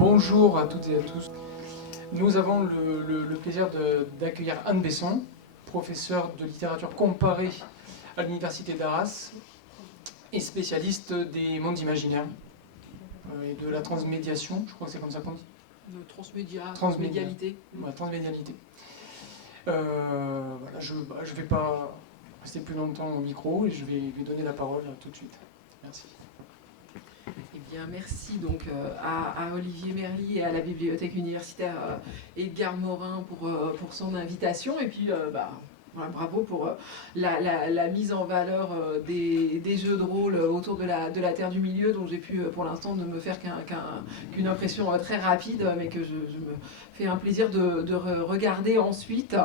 Bonjour à toutes et à tous. Nous avons le plaisir d'accueillir Anne Besson, professeure de littérature comparée à l'Université d'Arras et spécialiste des mondes imaginaires et de la transmédiation, je crois que c'est comme ça qu'on dit. Transmédialité. Ouais, transmédialité. Voilà, je ne vais pas rester plus longtemps au micro et je vais lui donner la parole tout de suite. Merci. Eh bien, merci donc à Olivier Merli et à la bibliothèque universitaire Edgar Morin pour son invitation. Et puis, voilà, bravo pour la mise en valeur des jeux de rôle autour de la Terre du Milieu, dont j'ai pu pour l'instant ne me faire qu'une impression très rapide, mais que je me fais un plaisir de regarder ensuite,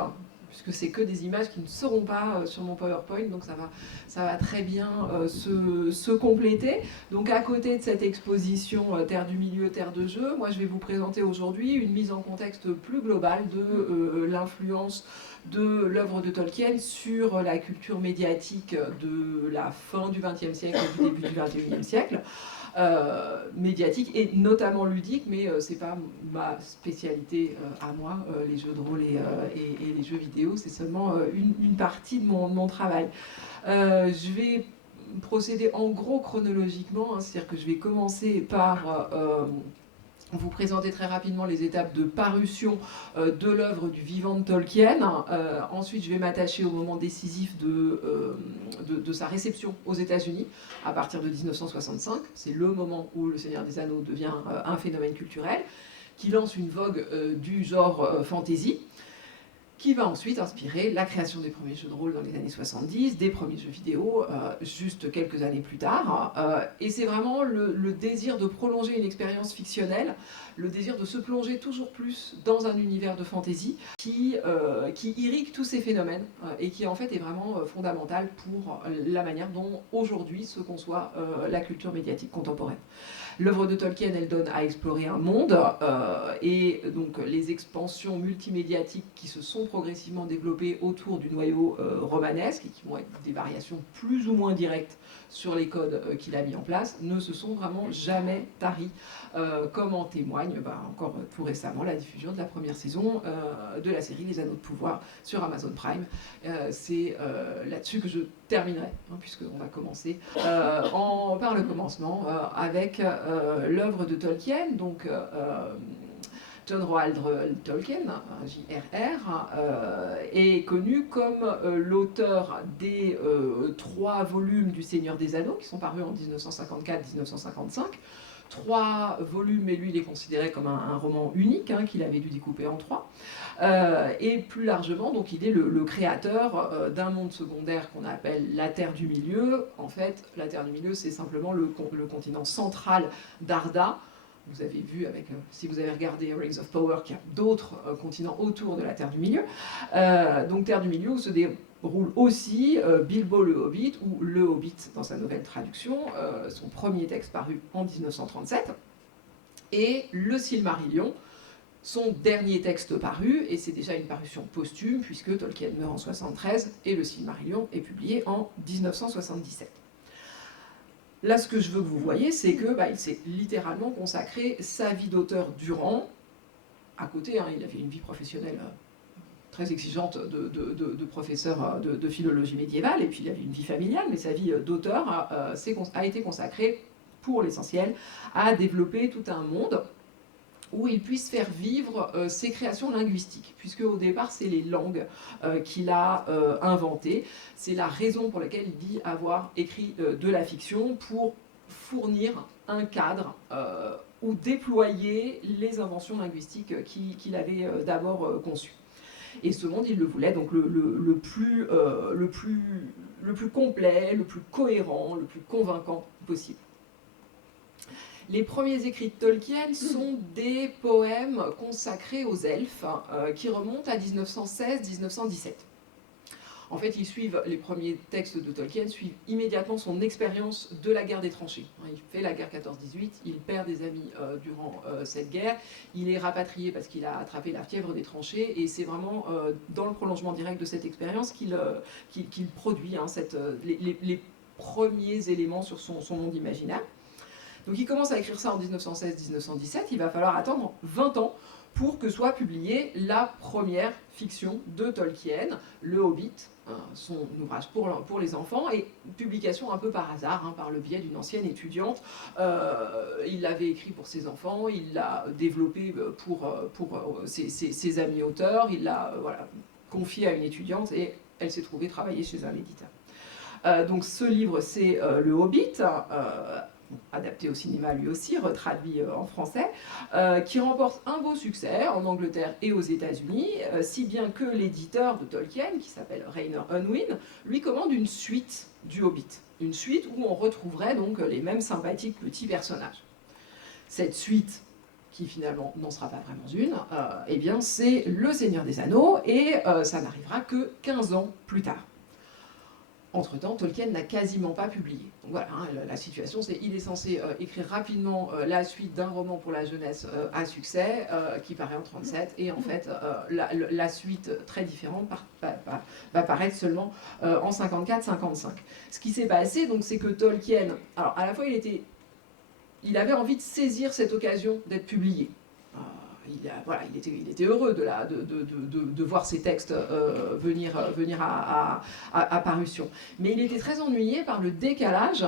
puisque c'est que des images qui ne seront pas sur mon PowerPoint, donc ça va très bien se compléter. Donc à côté de cette exposition Terre du Milieu, Terre de Jeu, moi je vais vous présenter aujourd'hui une mise en contexte plus globale de l'influence de l'œuvre de Tolkien sur la culture médiatique de la fin du XXe siècle et du début du XXIe siècle. Médiatique et notamment ludique, mais c'est pas ma spécialité à moi, les jeux de rôle et les jeux vidéo, c'est seulement une partie de mon travail. Je vais procéder en gros chronologiquement, hein, c'est-à-dire que je vais commencer par vous présenter très rapidement les étapes de parution de l'œuvre du vivant de Tolkien. Ensuite, je vais m'attacher au moment décisif de sa réception aux États-Unis à partir de 1965. C'est le moment où Le Seigneur des Anneaux devient un phénomène culturel qui lance une vogue du genre fantasy, qui va ensuite inspirer la création des premiers jeux de rôle dans les années 70, des premiers jeux vidéo juste quelques années plus tard. Et c'est vraiment le désir de prolonger une expérience fictionnelle, le désir de se plonger toujours plus dans un univers de fantasy qui irrigue tous ces phénomènes et qui en fait est vraiment fondamental pour la manière dont aujourd'hui se conçoit la culture médiatique contemporaine. L'œuvre de Tolkien, elle donne à explorer un monde et donc les expansions multimédiatiques qui se sont progressivement développées autour du noyau romanesque et qui vont être des variations plus ou moins directes sur les codes qu'il a mis en place, ne se sont vraiment jamais taries, comme en témoigne encore tout récemment la diffusion de la première saison de la série Les Anneaux de Pouvoir sur Amazon Prime. C'est là-dessus que je terminerai, hein, puisqu'on va commencer par le commencement avec l'œuvre de Tolkien, donc John Roald Tolkien, J.R.R., est connu comme l'auteur des 3 volumes du Seigneur des Anneaux, qui sont parus en 1954-1955. 3 volumes, mais lui il est considéré comme un roman unique, hein, qu'il avait dû découper en 3. Et plus largement, donc, il est le créateur d'un monde secondaire qu'on appelle la Terre du Milieu. En fait, la Terre du Milieu, c'est simplement le continent central d'Arda. Vous avez vu, si vous avez regardé Rings of Power, qu'il y a d'autres continents autour de la Terre du Milieu. Donc Terre du Milieu où se déroule aussi Bilbo le Hobbit, ou Le Hobbit dans sa nouvelle traduction, son premier texte paru en 1937, et le Silmarillion, son dernier texte paru, et c'est déjà une parution posthume, puisque Tolkien meurt en 1973, et le Silmarillion est publié en 1977. Là, ce que je veux que vous voyez, c'est qu'il s'est littéralement consacré sa vie d'auteur durant. À côté, hein, il avait une vie professionnelle très exigeante de professeur de philologie médiévale, et puis il avait une vie familiale, mais sa vie d'auteur a été consacrée, pour l'essentiel, à développer tout un monde où il puisse faire vivre ses créations linguistiques, puisque au départ c'est les langues qu'il a inventées. C'est la raison pour laquelle il dit avoir écrit de la fiction, pour fournir un cadre où déployer les inventions linguistiques qu'il avait d'abord conçues. Et ce monde, il le voulait donc le plus complet, le plus cohérent, le plus convaincant possible. Les premiers écrits de Tolkien sont des poèmes consacrés aux elfes qui remontent à 1916-1917. En fait, les premiers textes de Tolkien suivent immédiatement son expérience de la guerre des tranchées. Il fait la guerre 14-18, il perd des amis durant cette guerre, il est rapatrié parce qu'il a attrapé la fièvre des tranchées, et c'est vraiment dans le prolongement direct de cette expérience qu'il produit les premiers éléments sur son monde imaginaire. Donc il commence à écrire ça en 1916-1917, il va falloir attendre 20 ans pour que soit publiée la première fiction de Tolkien, Le Hobbit, son ouvrage pour les enfants, et publication un peu par hasard, par le biais d'une ancienne étudiante. Il l'avait écrit pour ses enfants, il l'a développé pour ses amis auteurs, il l'a confié à une étudiante et elle s'est trouvée travailler chez un éditeur. Donc ce livre, c'est Le Hobbit, adapté au cinéma lui aussi, retraduit en français, qui remporte un beau succès en Angleterre et aux États-Unis, si bien que l'éditeur de Tolkien, qui s'appelle Rainer Unwin, lui commande une suite du Hobbit, une suite où on retrouverait donc les mêmes sympathiques petits personnages. Cette suite, qui finalement n'en sera pas vraiment une, eh bien c'est Le Seigneur des Anneaux, et ça n'arrivera que 15 ans plus tard. Entre-temps, Tolkien n'a quasiment pas publié. Donc voilà, la situation, c'est qu'il est censé écrire rapidement la suite d'un roman pour la jeunesse à succès, qui paraît en 1937, et en fait, la suite très différente va paraître seulement en 1954-1955. Ce qui s'est passé, donc, c'est que Tolkien, alors à la fois, il avait envie de saisir cette occasion d'être publié. Il était heureux de voir ces textes venir à parution. Mais il était très ennuyé par le décalage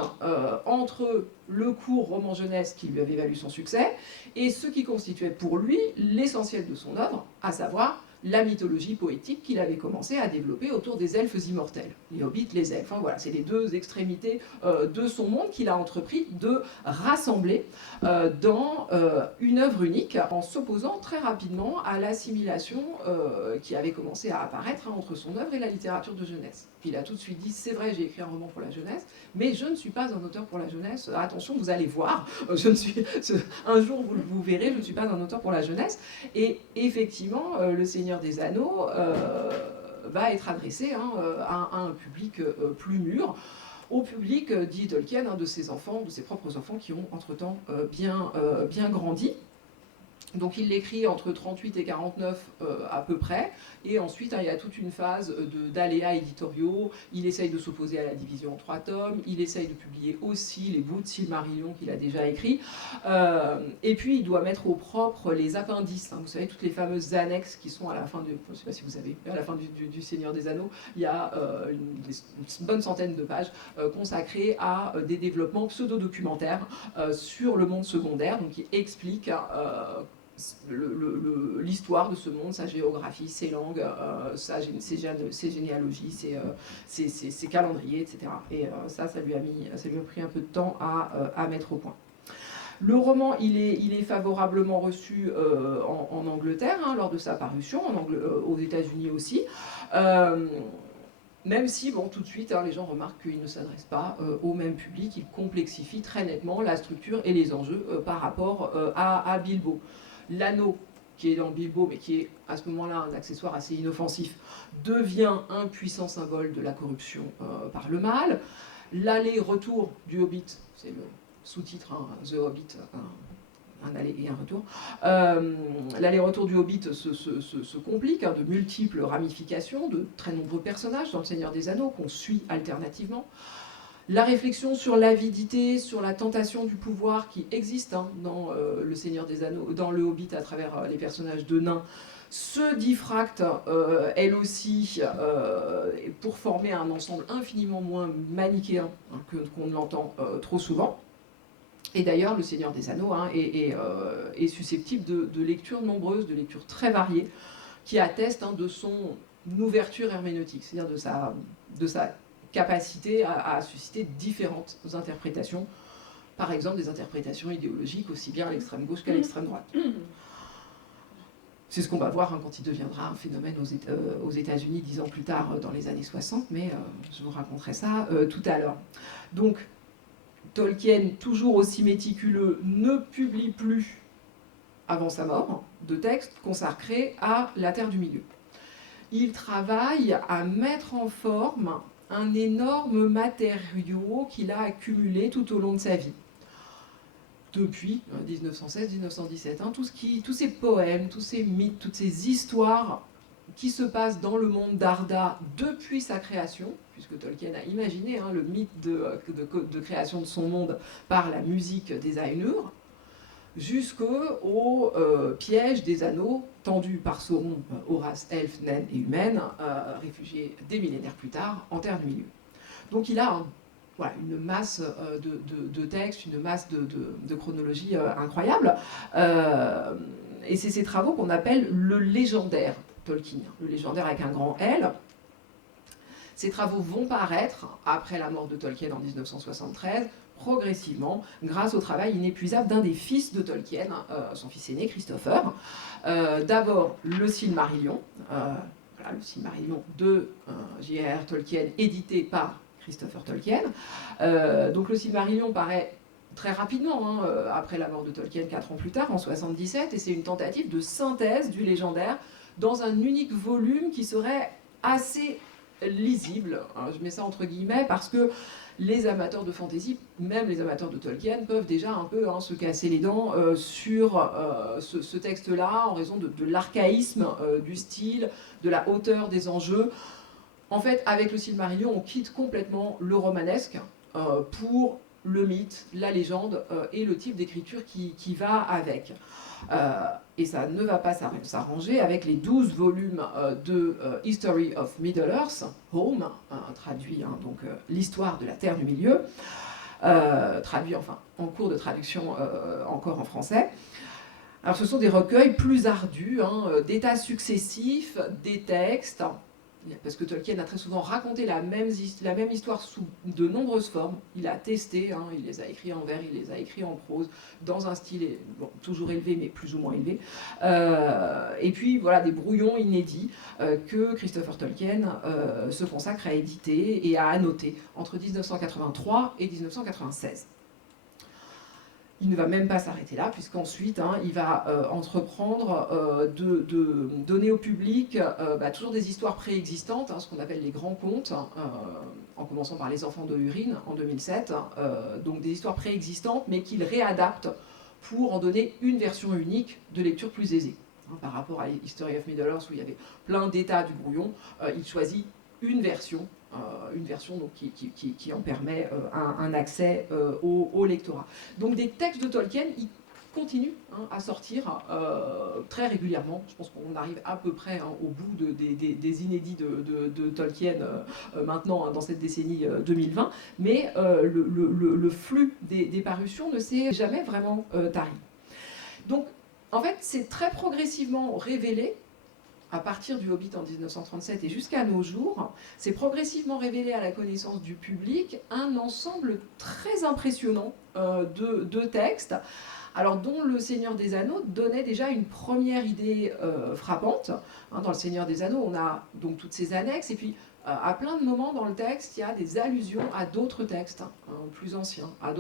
entre le court roman jeunesse qui lui avait valu son succès et ce qui constituait pour lui l'essentiel de son œuvre, à savoir la mythologie poétique qu'il avait commencé à développer autour des elfes immortels. Les hobbits, les elfes, voilà, c'est les deux extrémités de son monde qu'il a entrepris de rassembler dans une œuvre unique, en s'opposant très rapidement à l'assimilation qui avait commencé à apparaître entre son œuvre et la littérature de jeunesse. Il a tout de suite dit, c'est vrai, j'ai écrit un roman pour la jeunesse, mais je ne suis pas un auteur pour la jeunesse. Attention, vous allez voir, un jour vous verrez, je ne suis pas un auteur pour la jeunesse. Et effectivement, Le Seigneur des Anneaux va être adressé à un public plus mûr, au public, dit Tolkien, de ses enfants, de ses propres enfants qui ont entre-temps bien grandi. Donc il l'écrit entre 38 et 49 à peu près, et ensuite il y a toute une phase d'aléas éditoriaux. Il essaye de s'opposer à la division en 3 tomes, il essaye de publier aussi les bouts de Silmarillion qu'il a déjà écrits, et puis il doit mettre au propre les appendices, vous savez, toutes les fameuses annexes qui sont à la fin, je ne sais pas si vous savez, à la fin du Seigneur des Anneaux, il y a une bonne centaine de pages consacrées à des développements pseudo-documentaires sur le monde secondaire, donc qui expliquent l'histoire de ce monde, sa géographie, ses langues, ses généalogies, ses calendriers, etc. Et ça lui a pris un peu de temps à mettre au point. Le roman, il est favorablement reçu en Angleterre lors de sa parution, aux États-Unis aussi. Même si, tout de suite, les gens remarquent qu'il ne s'adresse pas au même public, il complexifie très nettement la structure et les enjeux par rapport à Bilbo. L'anneau, qui est dans Bilbo, mais qui est à ce moment-là un accessoire assez inoffensif, devient un puissant symbole de la corruption par le mal. L'aller-retour du Hobbit, c'est le sous-titre, The Hobbit, un aller et un retour. L'aller-retour du Hobbit se complique de multiples ramifications, de très nombreux personnages dans Le Seigneur des Anneaux qu'on suit alternativement. La réflexion sur l'avidité, sur la tentation du pouvoir qui existe dans Le Seigneur des Anneaux, dans Le Hobbit à travers les personnages de nains, se diffracte elle aussi pour former un ensemble infiniment moins manichéen qu'on ne l'entend trop souvent. Et d'ailleurs, Le Seigneur des Anneaux est susceptible de lectures nombreuses, de lectures très variées, qui attestent de son ouverture herméneutique, c'est-à-dire de sa capacité à susciter différentes interprétations, par exemple des interprétations idéologiques aussi bien à l'extrême gauche qu'à l'extrême droite. C'est ce qu'on va voir quand il deviendra un phénomène aux États-Unis 10 ans plus tard, dans les années 60, mais je vous raconterai ça tout à l'heure. Donc, Tolkien, toujours aussi méticuleux, ne publie plus, avant sa mort, de textes consacrés à la Terre du Milieu. Il travaille à mettre en forme un énorme matériau qu'il a accumulé tout au long de sa vie. Depuis 1916-1917, tous ces poèmes, tous ces mythes, toutes ces histoires qui se passent dans le monde d'Arda depuis sa création, puisque Tolkien a imaginé le mythe de création de son monde par la musique des Ainur, jusqu'au piège des anneaux tendus par Sauron aux races elfes, naines et humaines, réfugiés des millénaires plus tard en Terre du Milieu. Donc il a une masse de textes, une masse de chronologie incroyable. Et c'est ces travaux qu'on appelle le légendaire Tolkien, le légendaire avec un grand L. Ces travaux vont paraître, après la mort de Tolkien en 1973, progressivement, grâce au travail inépuisable d'un des fils de Tolkien, son fils aîné, Christopher. D'abord, le Silmarillion, le Silmarillion de J.R.R. Tolkien, édité par Christopher Tolkien. Donc le Silmarillion paraît très rapidement, après la mort de Tolkien, 4 ans plus tard, en 77, et c'est une tentative de synthèse du légendaire dans un unique volume qui serait assez lisible, je mets ça entre guillemets, parce que les amateurs de fantasy, même les amateurs de Tolkien, peuvent déjà un peu se casser les dents sur ce texte-là, en raison de l'archaïsme du style, de la hauteur des enjeux. En fait, avec le Silmarillion, on quitte complètement le romanesque pour le mythe, la légende et le type d'écriture qui va avec. Et ça ne va pas s'arranger avec les 12 volumes de History of Middle-earth, Home, traduit donc l'histoire de la Terre du Milieu, traduit enfin en cours de traduction encore en français. Alors ce sont des recueils plus ardus, d'états successifs, des textes, parce que Tolkien a très souvent raconté la même histoire sous de nombreuses formes. Il a testé, il les a écrits en vers, il les a écrits en prose, dans un style toujours élevé, mais plus ou moins élevé. Et puis voilà, des brouillons inédits que Christopher Tolkien se consacre à éditer et à annoter entre 1983 et 1996. Il ne va même pas s'arrêter là, puisqu'ensuite, il va entreprendre de donner au public toujours des histoires préexistantes, ce qu'on appelle les grands contes, en commençant par Les Enfants de Húrin en 2007, donc des histoires préexistantes, mais qu'il réadapte pour en donner une version unique de lecture plus aisée. Par rapport à History of Middle-earth, où il y avait plein d'états du brouillon, il choisit une version donc, qui en permet un accès au lectorat. Donc des textes de Tolkien, ils continuent à sortir très régulièrement. Je pense qu'on arrive à peu près au bout des inédits de Tolkien maintenant, dans cette décennie 2020, mais le flux des parutions ne s'est jamais vraiment tari. Donc en fait, c'est très progressivement révélé, à partir du Hobbit en 1937 et jusqu'à nos jours, c'est progressivement révélé à la connaissance du public un ensemble très impressionnant de textes, alors dont le Seigneur des Anneaux donnait déjà une première idée frappante. Dans le Seigneur des Anneaux, on a donc toutes ces annexes, et puis à plein de moments dans le texte, il y a des allusions à d'autres textes plus anciens, à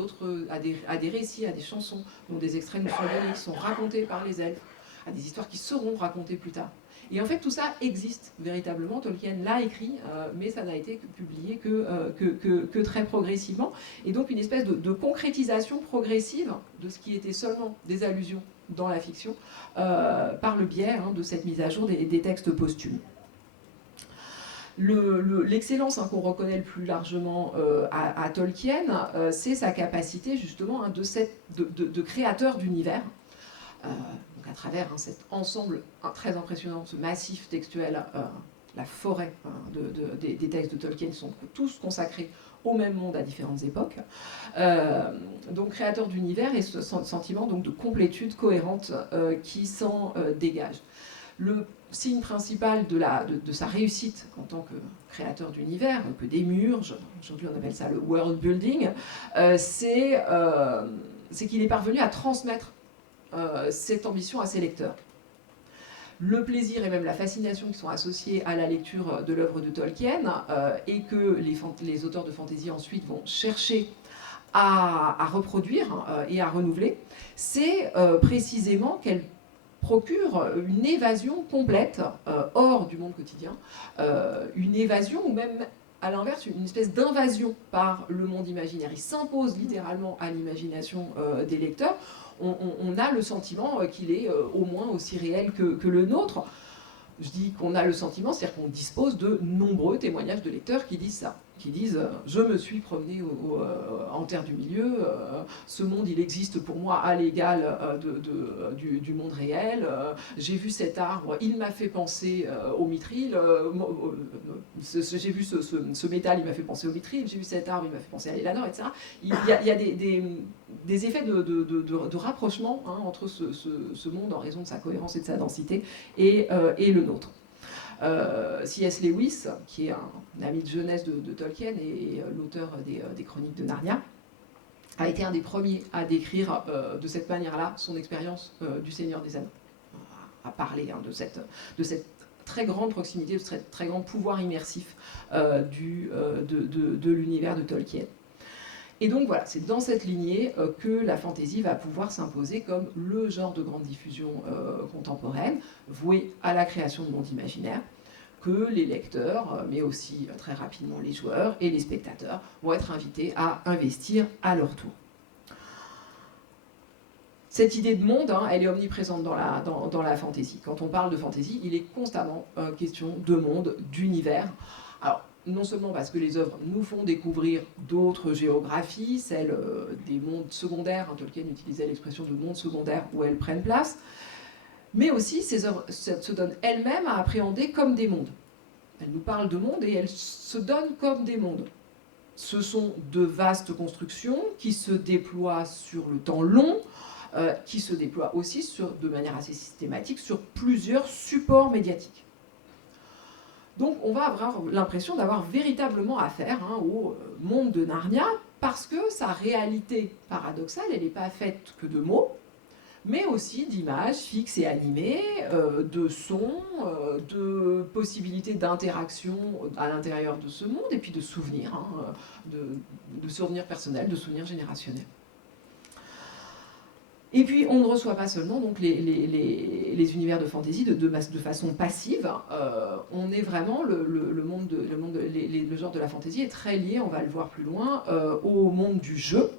des récits, à des chansons, dont des extraits nous sont donnés, qui sont racontés par les elfes, à des histoires qui seront racontées plus tard. Et en fait, tout ça existe véritablement. Tolkien l'a écrit, mais ça n'a été publié que très progressivement. Et donc, une espèce de concrétisation progressive de ce qui était seulement des allusions dans la fiction, par le biais de cette mise à jour des textes posthumes. L'excellence qu'on reconnaît le plus largement à Tolkien, c'est sa capacité justement de créateur d'univers. À travers cet ensemble très impressionnant, ce massif textuel, la forêt des textes de Tolkien sont tous consacrés au même monde à différentes époques. Donc créateur d'univers et ce sentiment donc, de complétude cohérente qui s'en dégage. Le signe principal de sa réussite en tant que créateur d'univers, que démiurge, aujourd'hui on appelle ça le world building, c'est qu'il est parvenu à transmettre cette ambition à ses lecteurs. Le plaisir et même la fascination qui sont associés à la lecture de l'œuvre de Tolkien et que les auteurs de fantasy ensuite vont chercher à reproduire et à renouveler, c'est précisément qu'elle procure une évasion complète hors du monde quotidien, une évasion ou même à l'inverse, une espèce d'invasion par le monde imaginaire. Il s'impose littéralement à l'imagination des lecteurs. On a le sentiment qu'il est au moins aussi réel que le nôtre. Je dis qu'on a le sentiment, c'est-à-dire qu'on dispose de nombreux témoignages de lecteurs qui disent ça. qui disent je me suis promené en terre du milieu, ce monde il existe pour moi à l'égal du monde réel, j'ai vu cet arbre, il m'a fait penser au mithril, j'ai vu ce métal, il m'a fait penser au mithril, j'ai vu cet arbre, il m'a fait penser à l'élanor, etc. Il y a des effets de rapprochement hein, entre ce monde en raison de sa cohérence et de sa densité et le nôtre. C.S. Lewis, qui est un ami de jeunesse de Tolkien et l'auteur des Chroniques de Narnia, a été un des premiers à décrire de cette manière-là son expérience du Seigneur des Anneaux, à parler hein, de cette très grande proximité, de ce très grand pouvoir immersif de l'univers de Tolkien. Et donc voilà, c'est dans cette lignée que la fantasy va pouvoir s'imposer comme le genre de grande diffusion contemporaine, voué à la création de mondes imaginaires, que les lecteurs, mais aussi très rapidement les joueurs et les spectateurs, vont être invités à investir à leur tour. Cette idée de monde, hein, elle est omniprésente dans la fantasy. Quand on parle de fantasy, il est constamment question de monde, d'univers. Alors, non seulement parce que les œuvres nous font découvrir d'autres géographies, celles des mondes secondaires, hein, Tolkien utilisait l'expression de mondes secondaires où elles prennent place, mais aussi ces œuvres se donnent elles-mêmes à appréhender comme des mondes. Elles nous parlent de mondes et elles se donnent comme des mondes. Ce sont de vastes constructions qui se déploient sur le temps long, qui se déploient aussi de manière assez systématique sur plusieurs supports médiatiques. Donc on va avoir l'impression d'avoir véritablement affaire hein, au monde de Narnia, parce que sa réalité paradoxale, elle n'est pas faite que de mots, mais aussi d'images fixes et animées, de sons, de possibilités d'interaction à l'intérieur de ce monde, et puis de souvenirs, hein, de souvenirs personnels, de souvenirs générationnels. Et puis, on ne reçoit pas seulement donc, les univers de fantasy de façon passive. On est vraiment, le genre de la fantasy est très lié, on va le voir plus loin, au monde du jeu.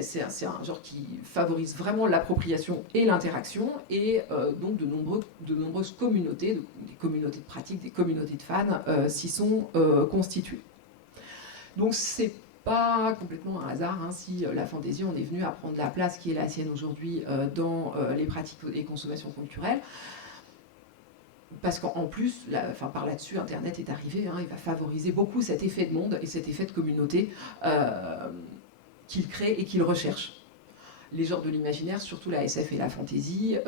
C'est un genre qui favorise vraiment l'appropriation et l'interaction, et donc de nombreuses communautés, des communautés de pratique, des communautés de fans s'y sont constituées. Donc, c'est pas complètement un hasard hein, si la fantaisie en est venue à prendre la place qui est la sienne aujourd'hui dans les pratiques et consommations culturelles. Parce qu'en plus, par là-dessus, Internet est arrivé, hein, il va favoriser beaucoup cet effet de monde et cet effet de communauté qu'il crée et qu'il recherche. Les genres de l'imaginaire, surtout la SF et la fantasy,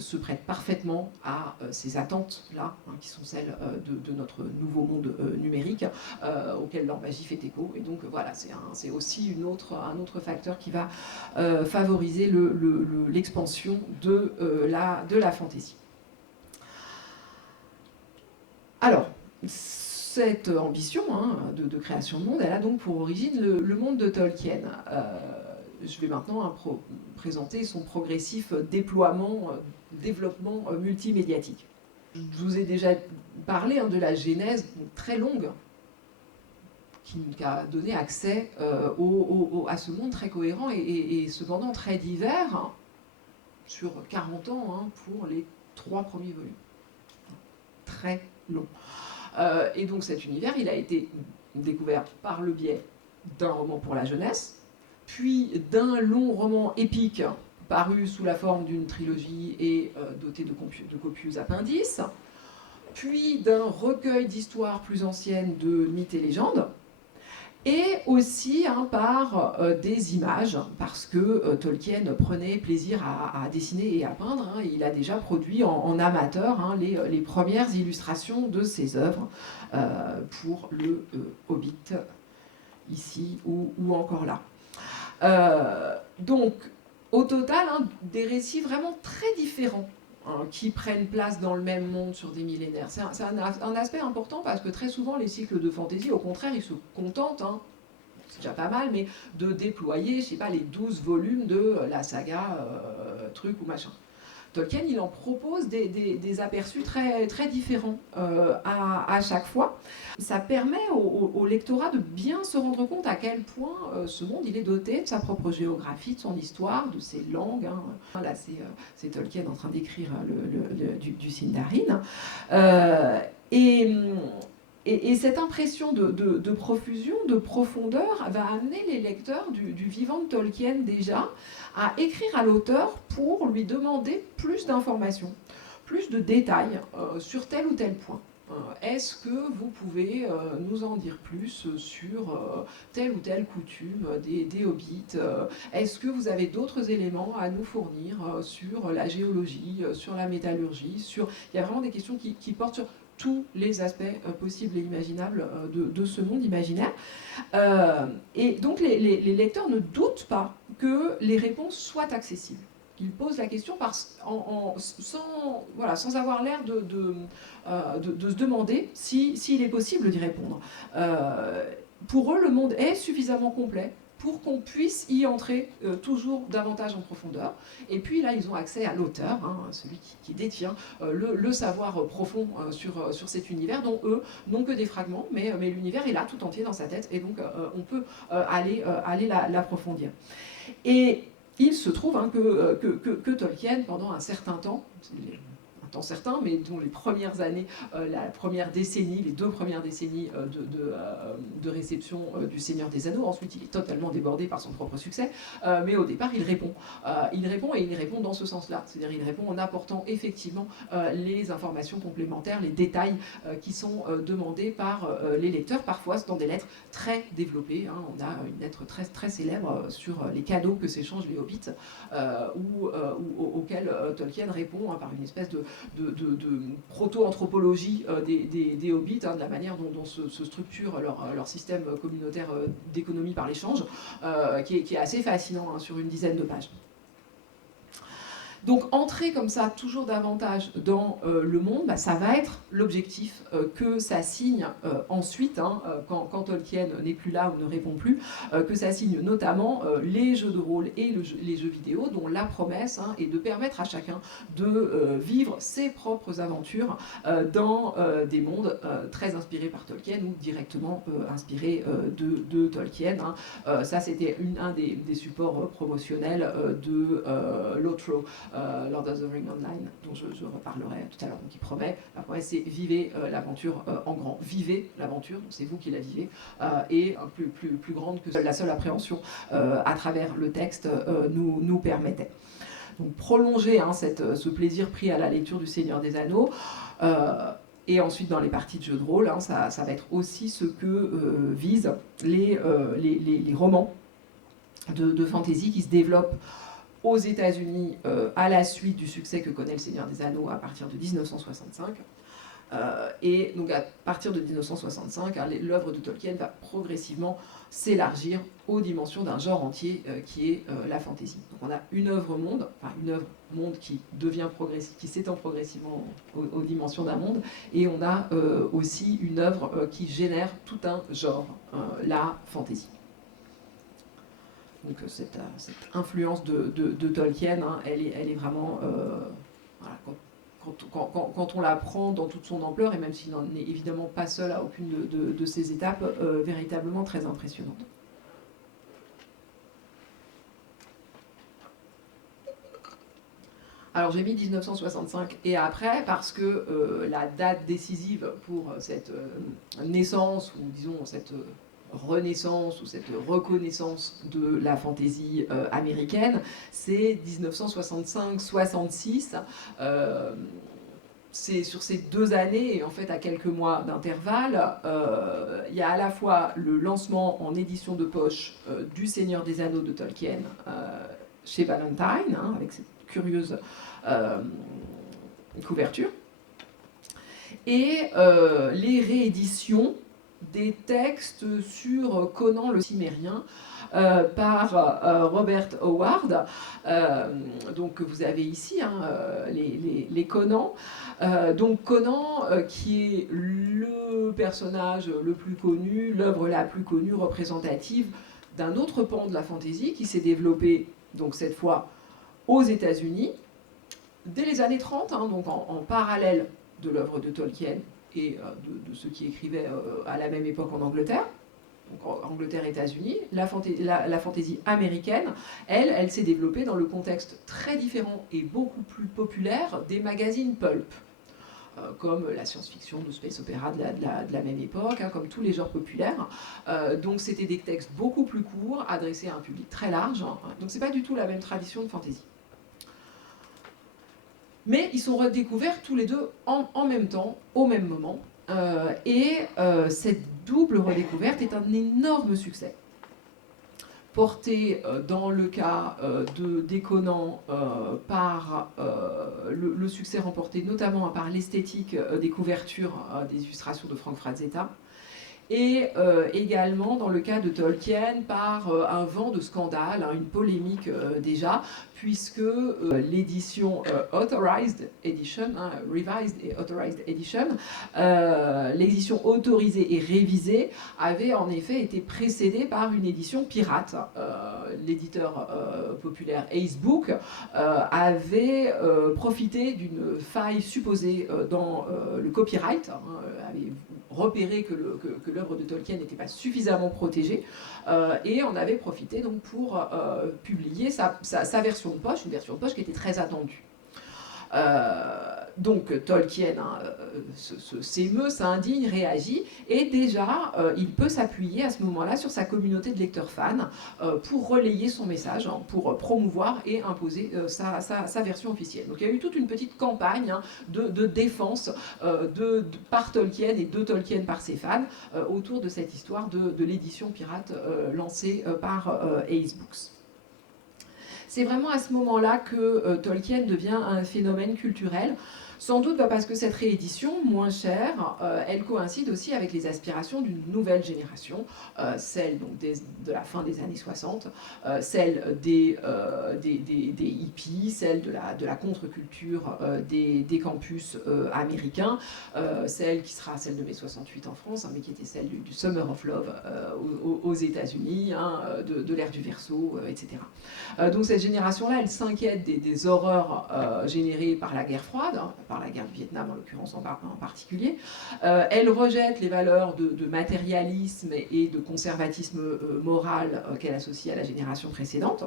se prêtent parfaitement à ces attentes-là, hein, qui sont celles de notre nouveau monde numérique, auquel leur magie fait écho. Et donc voilà, c'est aussi un autre facteur qui va favoriser l'expansion de la fantasy. Alors, cette ambition hein, de création de monde, elle a donc pour origine le monde de Tolkien. Je vais maintenant présenter son progressif développement multimédiatique. Je vous ai déjà parlé hein, de la genèse très longue qui a donné accès à ce monde très cohérent et cependant très divers hein, sur 40 ans hein, pour les 3 premiers volumes. Très long. Et donc cet univers, il a été découvert par le biais d'un roman pour la jeunesse, puis d'un long roman épique paru sous la forme d'une trilogie et doté de copieux appendices, puis d'un recueil d'histoires plus anciennes de mythes et légendes, et aussi hein, par des images, parce que Tolkien prenait plaisir à dessiner et à peindre. Hein, et il a déjà produit en amateur hein, les premières illustrations de ses œuvres pour le Hobbit, ici ou encore là. Donc, au total, hein, des récits vraiment très différents hein, qui prennent place dans le même monde sur des millénaires. C'est un aspect important parce que très souvent, les cycles de fantasy, au contraire, ils se contentent, hein, c'est déjà pas mal, mais de déployer, je sais pas, les 12 volumes de la saga truc ou machin. Tolkien, il en propose des aperçus très, très différents à chaque fois. Ça permet au lectorat de bien se rendre compte à quel point ce monde il est doté de sa propre géographie, de son histoire, de ses langues. Hein. Là, c'est Tolkien en train d'écrire du Sindarin. Et Et cette impression de profusion, de profondeur, va amener les lecteurs du vivant de Tolkien déjà à écrire à l'auteur pour lui demander plus d'informations, plus de détails sur tel ou tel point. Est-ce que vous pouvez nous en dire plus sur telle ou telle coutume des hobbits? Est-ce que vous avez d'autres éléments à nous fournir sur la géologie, sur la métallurgie, sur... Il y a vraiment des questions qui portent sur tous les aspects possibles et imaginables de ce monde imaginaire. Et donc les lecteurs ne doutent pas que les réponses soient accessibles. Ils posent la question sans avoir l'air de se demander s'il est possible d'y répondre. Pour eux, le monde est suffisamment complet pour qu'on puisse y entrer toujours davantage en profondeur. Et puis là, ils ont accès à l'auteur, celui qui détient le savoir profond sur cet univers, dont eux n'ont que des fragments, mais l'univers est là tout entier dans sa tête, et donc on peut aller l'approfondir. Et il se trouve que Tolkien, pendant un certain temps, un temps certain, mais dont les premières années, la première décennie, les 2 premières décennies de réception du Seigneur des Anneaux, ensuite il est totalement débordé par son propre succès, mais au départ il répond. Il répond dans ce sens-là, c'est-à-dire il répond en apportant effectivement les informations complémentaires, les détails qui sont demandés par les lecteurs, parfois dans des lettres très développées. On a une lettre très, très célèbre sur les cadeaux que s'échangent les hobbits, auquel Tolkien répond par une espèce de proto-anthropologie des hobbits, de la manière dont se structure leur système communautaire d'économie par l'échange, qui est assez fascinant sur une dizaine de pages. Donc entrer comme ça toujours davantage dans le monde, ça va être l'objectif que s'assigne ensuite, quand Tolkien n'est plus là ou ne répond plus, que s'assignent notamment les jeux de rôle et les jeux vidéo, dont la promesse est de permettre à chacun de vivre ses propres aventures dans des mondes très inspirés par Tolkien ou directement inspirés de Tolkien. Ça, c'était un des supports promotionnels de Lotro, Lord of the Ring Online, dont je reparlerai tout à l'heure. Donc il promet, la promesse c'est vivez l'aventure en grand, vivez l'aventure, donc c'est vous qui la vivez, et plus grande que la seule appréhension à travers le texte nous permettait. Donc prolonger ce plaisir pris à la lecture du Seigneur des Anneaux, et ensuite dans les parties de jeux de rôle, ça va être aussi ce que visent les romans de fantasy qui se développent aux États-Unis à la suite du succès que connaît le Seigneur des Anneaux à partir de 1965. Et donc à partir de 1965, l'œuvre de Tolkien va progressivement s'élargir aux dimensions d'un genre entier qui est la fantasy. Donc on a une œuvre monde qui qui s'étend progressivement aux dimensions d'un monde, et on a aussi une œuvre qui génère tout un genre, la fantasy. Donc cette influence de Tolkien, elle est vraiment, voilà, quand on la prend dans toute son ampleur, et même s'il n'en est évidemment pas seul à aucune de ces étapes, véritablement très impressionnante. Alors j'ai mis 1965 et après parce que la date décisive pour cette naissance, ou disons cette renaissance ou cette reconnaissance de la fantaisie américaine, c'est 1965-66. C'est sur ces 2 années, et en fait à quelques mois d'intervalle, il y a à la fois le lancement en édition de poche du Seigneur des Anneaux de Tolkien chez Ballantine, avec cette curieuse couverture, et les rééditions des textes sur Conan le Cimérien par Robert Howard. Donc vous avez ici les Conan. Donc Conan qui est le personnage le plus connu, l'œuvre la plus connue, représentative d'un autre pan de la fantaisie qui s'est développé donc cette fois aux États-Unis dès les années 30, donc en parallèle de l'œuvre de Tolkien et de ceux qui écrivaient à la même époque en Angleterre. Donc Angleterre, États-Unis, la fantaisie américaine, elle s'est développée dans le contexte très différent et beaucoup plus populaire des magazines pulp. comme la science-fiction, le space opéra de la même époque, hein, comme tous les genres populaires. Donc c'était des textes beaucoup plus courts, adressés à un public très large. Donc c'est pas du tout la même tradition de fantasy. Mais ils sont redécouverts tous les deux en même temps, au même moment. Cette double redécouverte est un énorme succès. Porté dans le cas des Conan par le succès remporté notamment par l'esthétique des couvertures des illustrations de Frank Frazetta, et également dans le cas de Tolkien par un vent de scandale, hein, une polémique déjà, puisque l'édition Authorized Edition, hein, Revised et Authorized Edition, l'édition autorisée et révisée avait en effet été précédée par une édition pirate. L'éditeur populaire Acebook avait profité d'une faille supposée dans le copyright, hein, avait repéré que l'œuvre de Tolkien n'était pas suffisamment protégée, et on avait profité donc pour publier sa version de poche, une version de poche qui était très attendue. Donc Tolkien s'émeut, s'indigne, réagit, et déjà il peut s'appuyer à ce moment-là sur sa communauté de lecteurs fans pour relayer son message, hein, pour promouvoir et imposer sa version officielle. Donc il y a eu toute une petite campagne, hein, de défense par Tolkien et de Tolkien par ses fans autour de cette histoire de l'édition pirate lancée par Ace Books. C'est vraiment à ce moment-là que Tolkien devient un phénomène culturel, sans doute parce que cette réédition, moins chère, elle coïncide aussi avec les aspirations d'une nouvelle génération, celle donc de la fin des années 60, celle des hippies, celle de la contre-culture des campus américains, celle qui sera celle de mai 68 en France, hein, mais qui était celle du Summer of Love aux États-Unis, hein, de l'ère du Verseau, etc. Donc cette génération-là, elle s'inquiète des horreurs générées par la guerre froide, hein, par la guerre du Vietnam en l'occurrence en particulier. Elle rejette les valeurs de matérialisme et de conservatisme moral qu'elle associe à la génération précédente.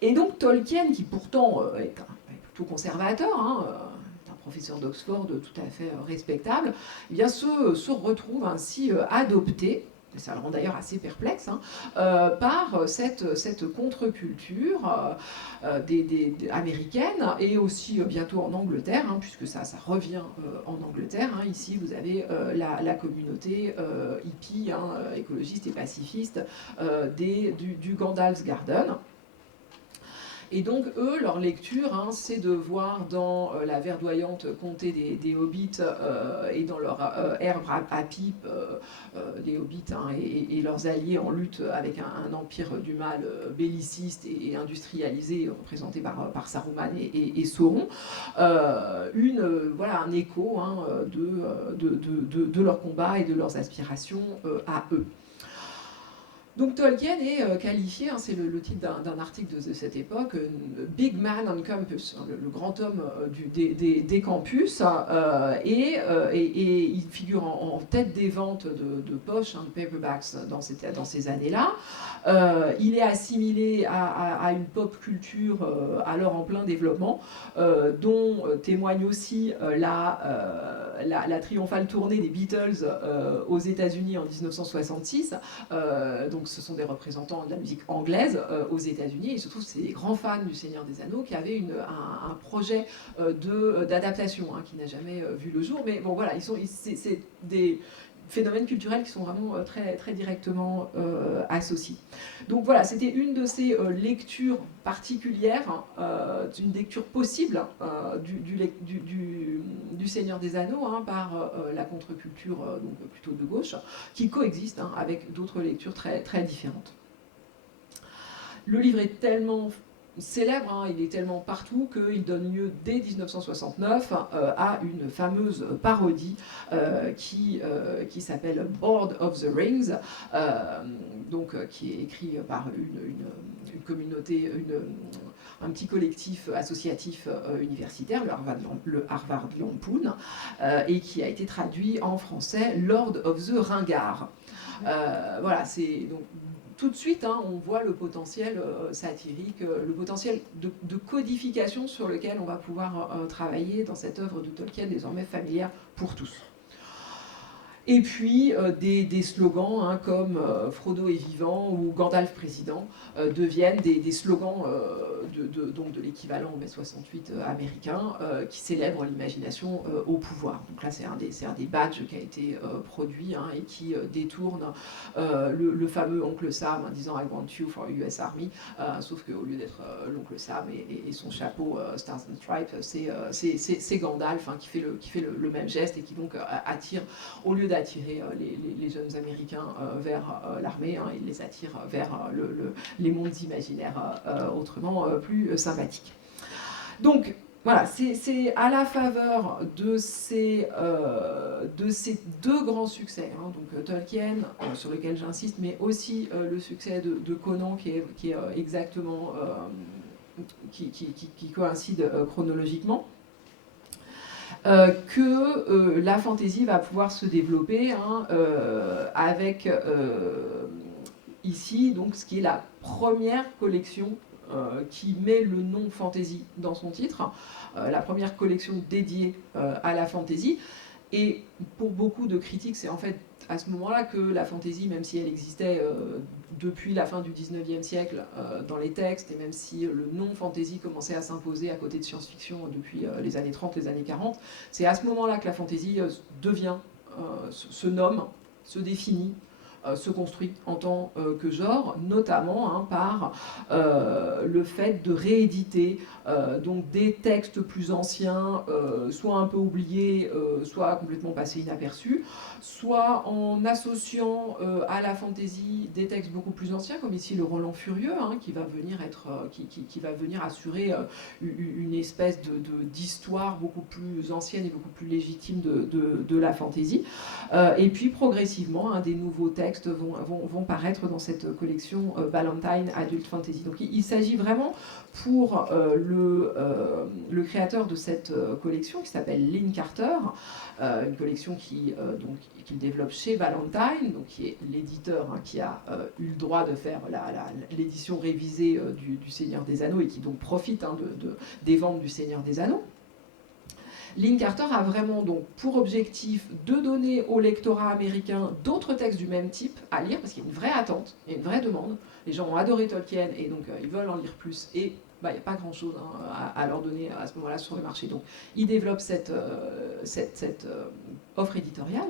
Et donc Tolkien, qui pourtant est plutôt conservateur, hein, un professeur d'Oxford tout à fait respectable, eh bien, se retrouve ainsi adopté, ça le rend d'ailleurs assez perplexe, hein, par cette contre-culture américaine, et aussi bientôt en Angleterre, hein, puisque ça revient en Angleterre. Hein. Ici, vous avez la communauté hippie, hein, écologiste et pacifiste du Gandalf's Garden. Et donc, eux, leur lecture, hein, c'est de voir dans la verdoyante comté des Hobbits et dans leur herbe à pipe, les Hobbits, hein, et leurs alliés en lutte avec un empire du mal belliciste et industrialisé, représenté par Saruman et Sauron, voilà, un écho, hein, de leur combat et de leurs aspirations à eux. Donc Tolkien est qualifié, hein, c'est le titre d'un article de cette époque, Big Man on Campus, hein, le grand homme des campus, et il figure en tête des ventes de poche, hein, de paperbacks dans ces années-là. Il est assimilé à une pop culture alors en plein développement, dont témoigne aussi la triomphale tournée des Beatles aux États-Unis en 1966. Donc ce sont des représentants de la musique anglaise aux États-Unis. Il se trouve que c'est des grands fans du Seigneur des Anneaux qui avaient un projet d'adaptation, hein, qui n'a jamais vu le jour. Mais bon, voilà, c'est des phénomènes culturels qui sont vraiment très, très directement associés. Donc voilà, c'était une de ces lectures particulières, une lecture possible du Seigneur des Anneaux, hein, par la contre-culture donc plutôt de gauche, qui coexiste, hein, avec d'autres lectures très, très différentes. Le livre est tellement célèbre, hein, il est tellement partout qu'il donne lieu dès 1969 à une fameuse parodie qui s'appelle Board of the Rings, qui est écrit par une communauté, un petit collectif associatif universitaire, le Harvard Lampoon, et qui a été traduit en français Lord of the Ringard. Voilà, c'est donc tout de suite, hein, on voit le potentiel satirique, le potentiel de codification sur lequel on va pouvoir travailler dans cette œuvre de Tolkien désormais familière pour tous. Et puis des slogans hein, comme Frodo est vivant ou Gandalf président deviennent des slogans donc de l'équivalent mai 68 américain qui célèbrent l'imagination au pouvoir. Donc là c'est un des badges qui a été produit hein, et qui détourne le fameux Oncle Sam en disant I want you for US Army, sauf qu'au lieu d'être l'Oncle Sam et son chapeau Stars and Stripes, c'est Gandalf hein, qui fait le même geste et qui donc attire, au lieu d'attirer les jeunes Américains vers l'armée, hein, il les attire vers les mondes imaginaires autrement plus sympathiques. Donc voilà, c'est à la faveur de ces deux grands succès, hein, donc Tolkien, sur lequel j'insiste, mais aussi le succès de Conan qui est exactement, qui coïncide chronologiquement, que la fantaisie va pouvoir se développer hein, avec ici donc ce qui est la première collection qui met le nom fantaisie dans son titre, la première collection dédiée à la fantaisie. Et pour beaucoup de critiques, c'est en fait à ce moment-là que la fantaisie, même si elle existait depuis la fin du 19e siècle dans les textes, et même si le nom fantaisie commençait à s'imposer à côté de science-fiction depuis les années 30, les années 40, c'est à ce moment-là que la fantaisie devient, se nomme, se définit, se construit en tant que genre, notamment hein, par le fait de rééditer donc des textes plus anciens, soit un peu oubliés, soit complètement passés inaperçus, soit en associant à la fantaisie des textes beaucoup plus anciens, comme ici le Roland Furieux, hein, qui va venir assurer une espèce d'histoire beaucoup plus ancienne et beaucoup plus légitime de la fantaisie. Et puis progressivement, hein, des nouveaux textes vont paraître dans cette collection Ballantine Adult Fantasy. Donc il s'agit vraiment pour le créateur de cette collection, qui s'appelle Lynn Carter, une collection qu'il développe chez Ballantine, donc qui est l'éditeur hein, qui a eu le droit de faire l'édition révisée du Seigneur des Anneaux et qui donc profite hein, des ventes du Seigneur des Anneaux. Lynn Carter a vraiment donc pour objectif de donner au lectorat américain d'autres textes du même type à lire, parce qu'il y a une vraie attente, il y a une vraie demande. Les gens ont adoré Tolkien et donc ils veulent en lire plus, et il n'y a pas grand-chose hein, à leur donner à ce moment-là sur le marché. Donc il développe cette offre éditoriale,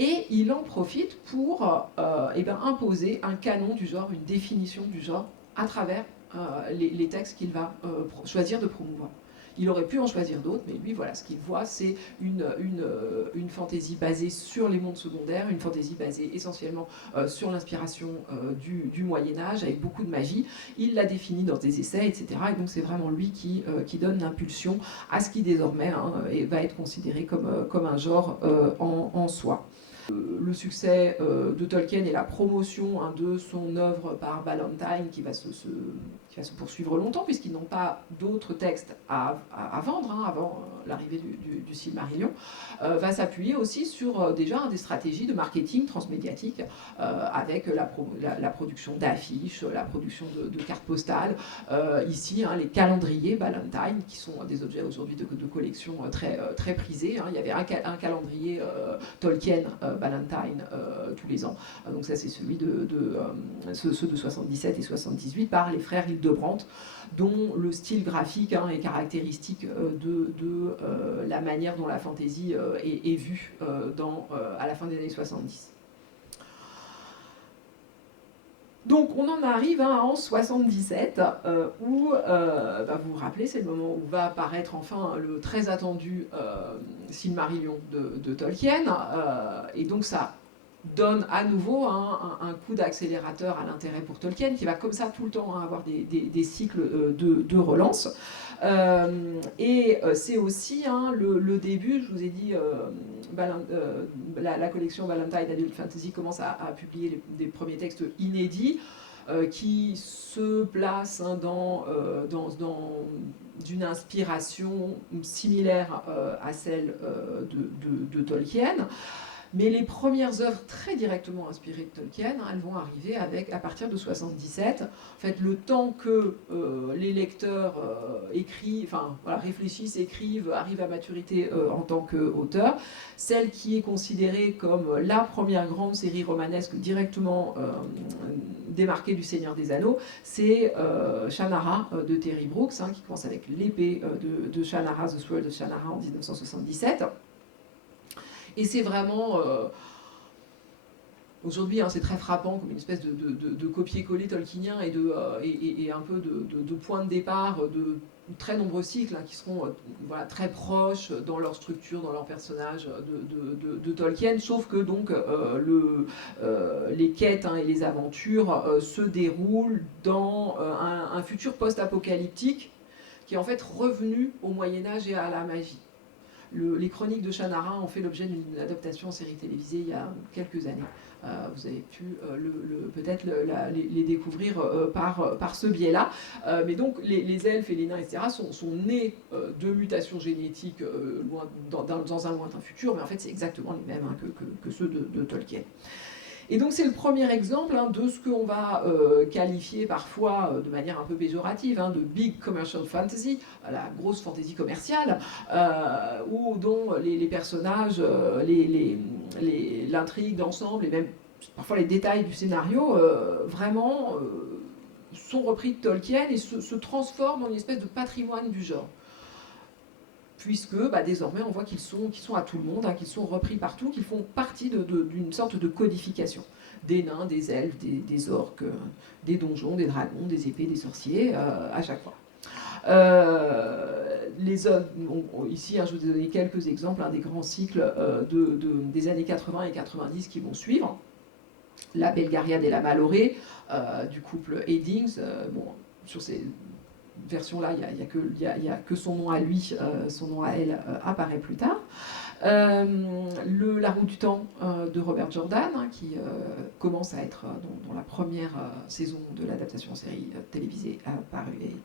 et il en profite pour imposer un canon du genre, une définition du genre, à travers les textes qu'il va choisir de promouvoir. Il aurait pu en choisir d'autres, mais lui, voilà, ce qu'il voit, c'est une fantaisie basée sur les mondes secondaires, une fantaisie basée essentiellement sur l'inspiration du Moyen-Âge, avec beaucoup de magie. Il l'a définie dans des essais, etc. Et donc c'est vraiment lui qui donne l'impulsion à ce qui désormais hein, va être considéré comme un genre en soi. Le succès de Tolkien et la promotion hein, de son œuvre par Ballantine qui va se poursuivre longtemps, puisqu'ils n'ont pas d'autres textes à vendre hein, avant l'arrivée du Silmarillion, va s'appuyer aussi sur déjà des stratégies de marketing transmédiatique avec la production d'affiches, la production de cartes postales, ici hein, les calendriers Ballantine, qui sont des objets aujourd'hui de collection très prisés. Hein. Il y avait un calendrier Tolkien Ballantine tous les ans. Donc ça c'est celui ceux de 77 et 78 par les frères Hildebrandt, dont le style graphique hein, est caractéristique de la manière dont la fantaisie est vue à la fin des années 70. Donc on en arrive hein, en 77, où, vous vous rappelez, c'est le moment où va apparaître enfin le très attendu Silmarillion de Tolkien, et donc ça donne à nouveau hein, un coup d'accélérateur à l'intérêt pour Tolkien, qui va comme ça tout le temps hein, avoir des cycles de relance. Et c'est aussi hein, le début, je vous ai dit, la collection Ballantine Adult Fantasy commence à publier des premiers textes inédits qui se placent hein, dans une inspiration similaire à celle de Tolkien, Mais les premières œuvres très directement inspirées de Tolkien, elles vont arriver à partir de 77. En fait, le temps que les lecteurs réfléchissent, écrivent, arrivent à maturité en tant qu'auteur, celle qui est considérée comme la première grande série romanesque directement démarquée du Seigneur des Anneaux, c'est Shannara de Terry Brooks, qui commence avec l'épée de Shannara, The Sword of Shannara en 1977. Et c'est vraiment... Aujourd'hui, c'est très frappant comme une espèce de copier-coller tolkienien et un peu de point de départ de très nombreux cycles qui seront très proches dans leur structure, dans leur personnage de Tolkien, sauf que donc les quêtes et les aventures se déroulent dans un futur post-apocalyptique qui est en fait revenu au Moyen-Âge et à la magie. Les chroniques de Shannara ont fait l'objet d'une adaptation en série télévisée il y a quelques années. Vous avez pu peut-être les découvrir par ce biais-là. Mais donc les elfes et les nains, etc., sont nés de mutations génétiques dans un lointain futur, mais en fait c'est exactement les mêmes que ceux de Tolkien. Et donc c'est le premier exemple de ce qu'on va qualifier parfois de manière un peu péjorative de big commercial fantasy, la grosse fantasy commerciale, dont les personnages, l'intrigue d'ensemble et même parfois les détails du scénario vraiment sont repris de Tolkien et se transforment en une espèce de patrimoine du genre. Puisque désormais on voit qu'ils sont à tout le monde, qu'ils sont repris partout, qu'ils font partie d'une sorte de codification. Des nains, des elfes, des orques, des donjons, des dragons, des épées, des sorciers, à chaque fois. Les œuvres, ici je vous ai donné quelques exemples des grands cycles des années 80 et 90 qui vont suivre. La Belgariad et la Malorée, du couple Eddings, sur ces version-là, il n'y a que son nom à lui, son nom à elle apparaît plus tard. La roue du temps de Robert Jordan, qui commence à être dans la première saison de l'adaptation en série télévisée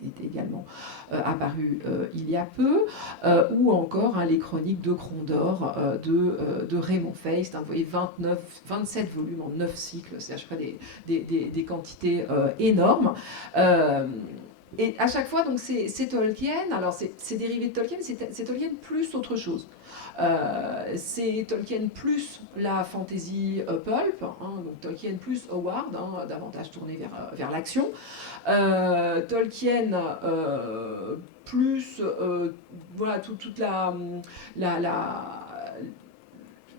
était également apparu il y a peu, ou encore les chroniques de Krondor de Raymond Feist, vous voyez 27 volumes en 9 cycles, c'est à chaque fois des quantités énormes. Et à chaque fois, donc c'est Tolkien, alors c'est dérivé de Tolkien, c'est Tolkien plus autre chose. C'est Tolkien plus la fantasy pulp, donc Tolkien plus Howard, davantage tourné vers l'action. Tolkien plus toute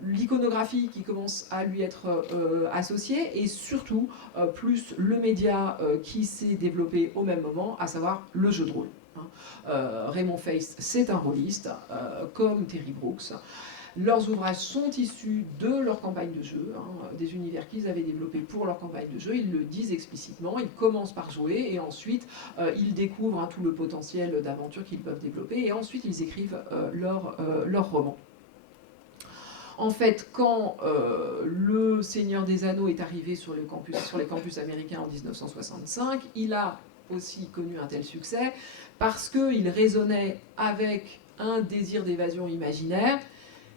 l'iconographie qui commence à lui être associée et surtout plus le média qui s'est développé au même moment, à savoir le jeu de rôle. Raymond Feist, c'est un rôliste, comme Terry Brooks. Leurs ouvrages sont issus de leur campagne de jeu, des univers qu'ils avaient développés pour leur campagne de jeu. Ils le disent explicitement, ils commencent par jouer et ensuite ils découvrent tout le potentiel d'aventure qu'ils peuvent développer et ensuite ils écrivent leur roman. En fait, quand le Seigneur des Anneaux est arrivé sur les campus américains en 1965, il a aussi connu un tel succès parce qu'il résonnait avec un désir d'évasion imaginaire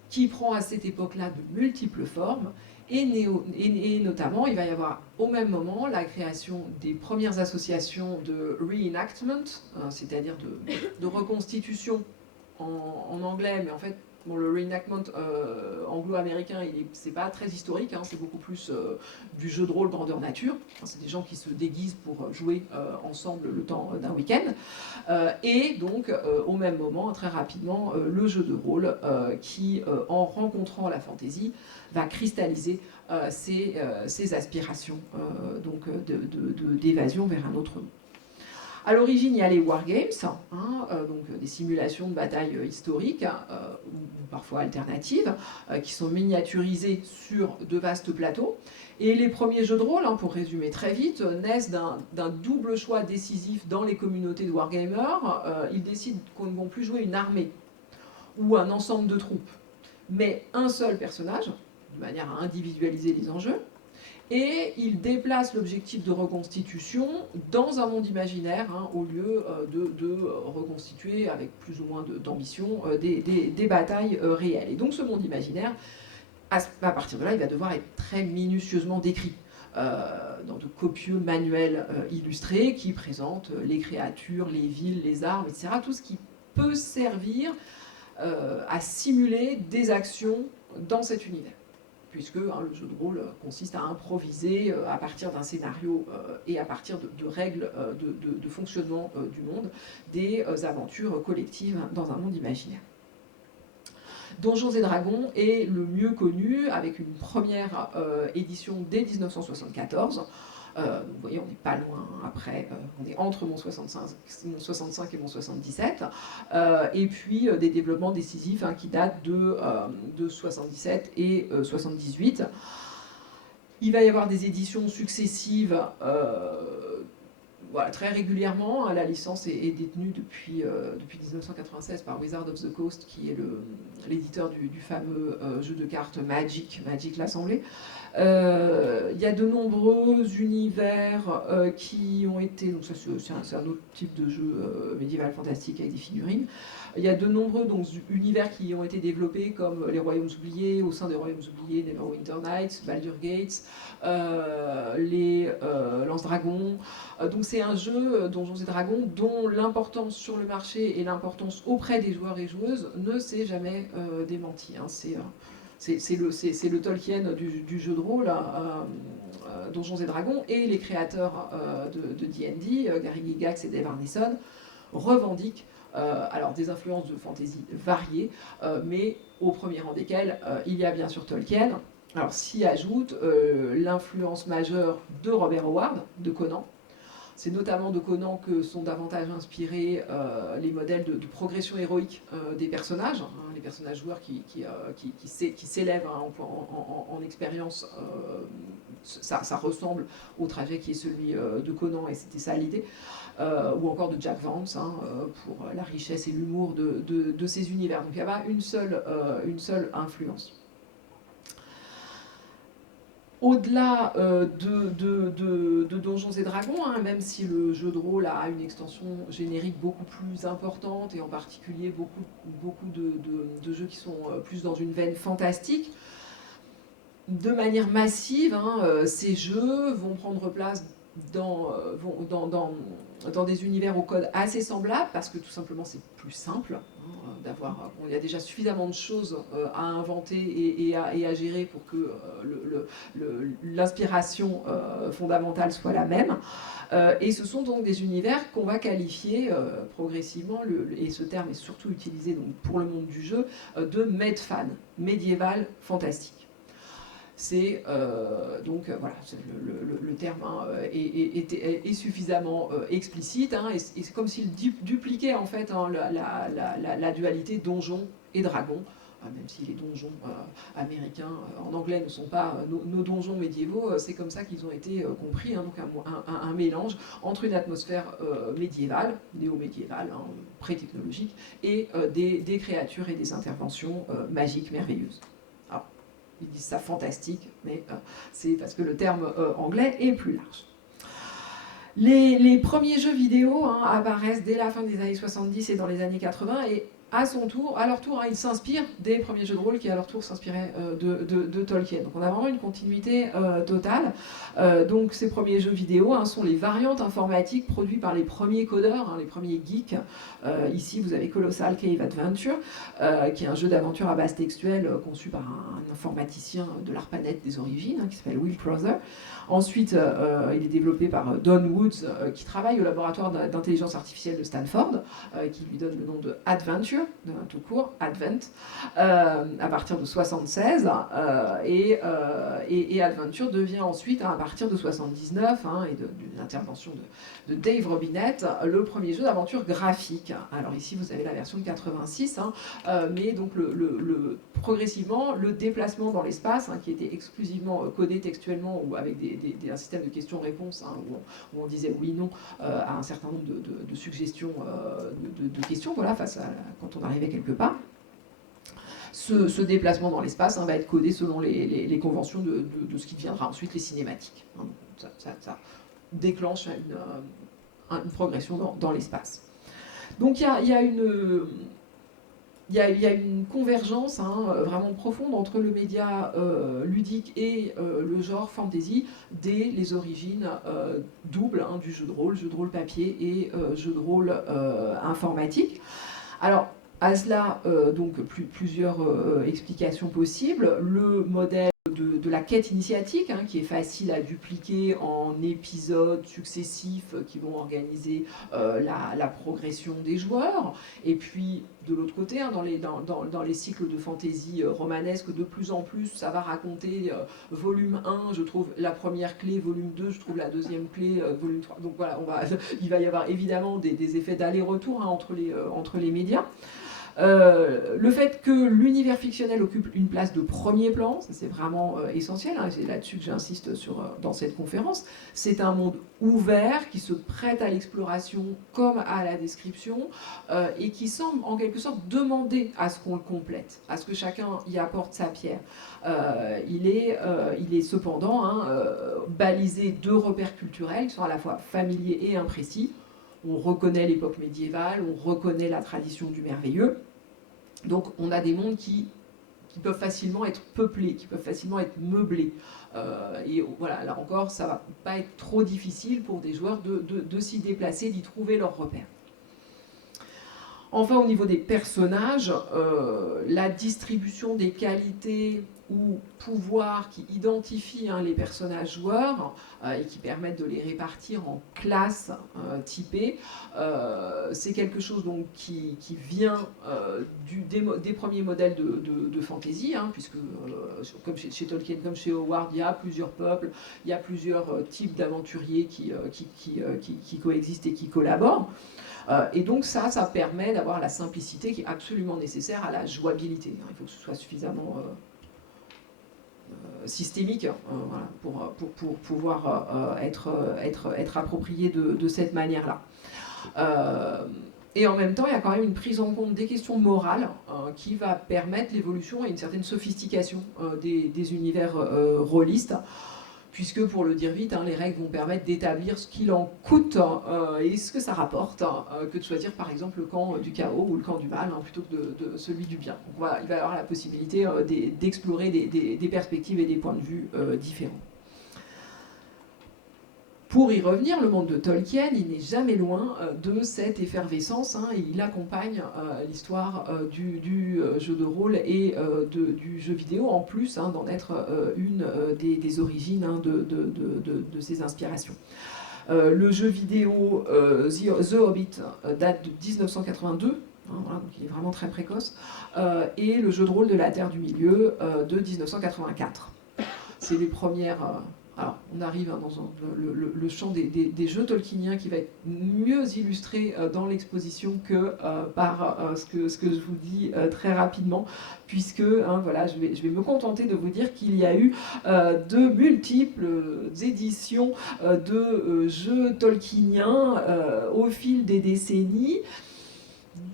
qui prend à cette époque-là de multiples formes et notamment il va y avoir au même moment la création des premières associations de reenactment, c'est-à-dire de reconstitution en anglais, mais en fait le reenactment anglo-américain, c'est pas très historique, c'est beaucoup plus du jeu de rôle grandeur nature. C'est des gens qui se déguisent pour jouer ensemble le temps d'un week-end. Et donc, au même moment, très rapidement, le jeu de rôle qui, en rencontrant la fantaisie, va cristalliser ses aspirations d'évasion vers un autre monde. À l'origine, il y a les wargames, donc des simulations de batailles historiques, ou parfois alternatives, qui sont miniaturisées sur de vastes plateaux. Et les premiers jeux de rôle, pour résumer très vite, naissent d'un double choix décisif dans les communautés de wargamers. Ils décident qu'on ne vont plus jouer une armée ou un ensemble de troupes, mais un seul personnage, de manière à individualiser les enjeux. Et il déplace l'objectif de reconstitution dans un monde imaginaire, au lieu de reconstituer avec plus ou moins d'ambition des batailles réelles. Et donc ce monde imaginaire à partir de là, il va devoir être très minutieusement décrit. Dans de copieux manuels illustrés qui présentent les créatures, les villes, les arbres, etc. Tout ce qui peut servir à simuler des actions dans cet univers. Puisque le jeu de rôle consiste à improviser à partir d'un scénario et à partir de règles de fonctionnement du monde, des aventures collectives dans un monde imaginaire. Donjons et Dragons est le mieux connu, avec une première édition dès 1974. Vous voyez, on n'est pas loin après, on est entre mon 65 et mon 77. Et puis des développements décisifs qui datent de 77 et 78. Il va y avoir des éditions successives voilà, très régulièrement. La licence est détenue depuis 1996 par Wizards of the Coast, qui est l'éditeur du fameux jeu de cartes Magic l'Assemblée. Il y a de nombreux univers qui ont été... Donc ça, c'est un autre type de jeu médiéval fantastique avec des figurines. Il y a de nombreux univers qui ont été développés, comme les Royaumes oubliés, au sein des Royaumes oubliés, Neverwinter Nights, Baldur's Gates, les Lance-Dragons. Donc c'est un jeu, Donjons et Dragons, dont l'importance sur le marché et l'importance auprès des joueurs et joueuses ne s'est jamais démentie. C'est le Tolkien du jeu de rôle, Donjons et Dragons, et les créateurs de D&D, Gary Gygax et Dave Arneson, revendiquent alors des influences de fantasy variées, mais au premier rang desquelles il y a bien sûr Tolkien. Alors s'y ajoute l'influence majeure de Robert Howard, de Conan. C'est notamment de Conan que sont davantage inspirés les modèles de progression héroïque des personnages, les personnages joueurs qui s'élèvent en expérience. Ça ressemble au trajet qui est celui de Conan, et c'était ça l'idée. Ou encore de Jack Vance, pour la richesse et l'humour de ces univers. Donc il n'y a pas une seule influence. Au-delà de Donjons et Dragons, même si le jeu de rôle a une extension générique beaucoup plus importante, et en particulier beaucoup de jeux qui sont plus dans une veine fantastique, de manière massive, ces jeux vont prendre place dans des univers au code assez semblables, parce que tout simplement c'est plus simple. Il y a déjà suffisamment de choses à inventer et à gérer pour que l'inspiration fondamentale soit la même. Et ce sont donc des univers qu'on va qualifier progressivement, et ce terme est surtout utilisé donc, pour le monde du jeu, de medfan, médiéval fantastique. C'est donc voilà, le terme est suffisamment explicite, et c'est comme s'il dupliquait en fait la dualité donjon et dragon, même si les donjons américains en anglais ne sont pas nos donjons médiévaux, c'est comme ça qu'ils ont été compris, donc un mélange entre une atmosphère médiévale, néo-médiévale, pré-technologique, et des créatures et des interventions magiques merveilleuses. Alors, ils disent ça fantastique, mais c'est parce que le terme anglais est plus large. Les premiers jeux vidéo apparaissent dès la fin des années 70 et dans les années 80, et à leur tour, ils s'inspirent des premiers jeux de rôle qui, à leur tour, s'inspiraient de Tolkien. Donc on a vraiment une continuité totale. Donc ces premiers jeux vidéo sont les variantes informatiques produites par les premiers codeurs, les premiers geeks. Ici, vous avez Colossal Cave Adventure, qui est un jeu d'aventure à base textuelle conçu par un informaticien de l'ARPANET des origines, qui s'appelle Will Crowther. Ensuite, il est développé par Don Woods, qui travaille au laboratoire d'intelligence artificielle de Stanford, qui lui donne le nom de Adventure, tout court, Advent, à partir de 1976. Et Adventure devient ensuite, à partir de 1979, et d'une intervention de Dave Robinette, le premier jeu d'aventure graphique. Alors ici, vous avez la version de 86, mais donc progressivement, le déplacement dans l'espace, qui était exclusivement codé textuellement ou avec un système de questions-réponses, où on disait oui/non à un certain nombre de suggestions de questions, voilà, quand on arrivait quelque part. Ce déplacement dans l'espace va être codé selon les conventions de ce qui deviendra ensuite les cinématiques. Ça déclenche une progression dans l'espace. Donc il y a une il y a une convergence vraiment profonde entre le média ludique et le genre fantasy dès les origines doubles du jeu de rôle papier et jeu de rôle informatique. Alors, à cela, donc plusieurs explications possibles. Le modèle de la quête initiatique, qui est facile à dupliquer en épisodes successifs qui vont organiser la progression des joueurs. Et puis, de l'autre côté, dans les cycles de fantasy romanesque, de plus en plus, ça va raconter volume 1, je trouve la première clé, volume 2, je trouve la deuxième clé, volume 3. Donc voilà, il va y avoir évidemment des effets d'aller-retour entre les médias. Le fait que l'univers fictionnel occupe une place de premier plan, ça c'est vraiment essentiel, c'est là-dessus que j'insiste dans cette conférence. C'est un monde ouvert qui se prête à l'exploration comme à la description et qui semble en quelque sorte demander à ce qu'on le complète, à ce que chacun y apporte sa pierre. Il est cependant balisé de repères culturels qui sont à la fois familiers et imprécis. On reconnaît l'époque médiévale, on reconnaît la tradition du merveilleux. Donc on a des mondes qui peuvent facilement être peuplés, qui peuvent facilement être meublés. Et voilà, là encore, ça ne va pas être trop difficile pour des joueurs de s'y déplacer, d'y trouver leurs repères. Enfin, au niveau des personnages, la distribution des qualités ou pouvoirs qui identifient les personnages joueurs et qui permettent de les répartir en classes typées, c'est quelque chose donc, qui vient des premiers modèles de fantasy, puisque comme chez Tolkien, comme chez Howard, il y a plusieurs peuples, il y a plusieurs types d'aventuriers qui coexistent et qui collaborent. Et donc ça permet d'avoir la simplicité qui est absolument nécessaire à la jouabilité. Il faut que ce soit suffisamment systémique voilà, pour pouvoir être approprié de cette manière-là. Et en même temps, il y a quand même une prise en compte des questions morales qui va permettre l'évolution et une certaine sophistication des univers rôlistes. Puisque, pour le dire vite, les règles vont permettre d'établir ce qu'il en coûte et ce que ça rapporte, que de choisir par exemple le camp du chaos ou le camp du mal, plutôt que de celui du bien. Donc voilà, il va y avoir la possibilité d'explorer des perspectives et des points de vue différents. Pour y revenir, le monde de Tolkien, il n'est jamais loin de cette effervescence, et il accompagne l'histoire du jeu de rôle et du jeu vidéo, en plus d'en être une des origines de ses inspirations. Le jeu vidéo The Hobbit date de 1982, voilà, donc il est vraiment très précoce, et le jeu de rôle de la Terre du Milieu de 1984. C'est les premières... Alors, on arrive dans le champ des jeux tolkieniens qui va être mieux illustré dans l'exposition que par ce que je vous dis très rapidement, puisque voilà, je vais me contenter de vous dire qu'il y a eu de multiples éditions de jeux tolkieniens au fil des décennies,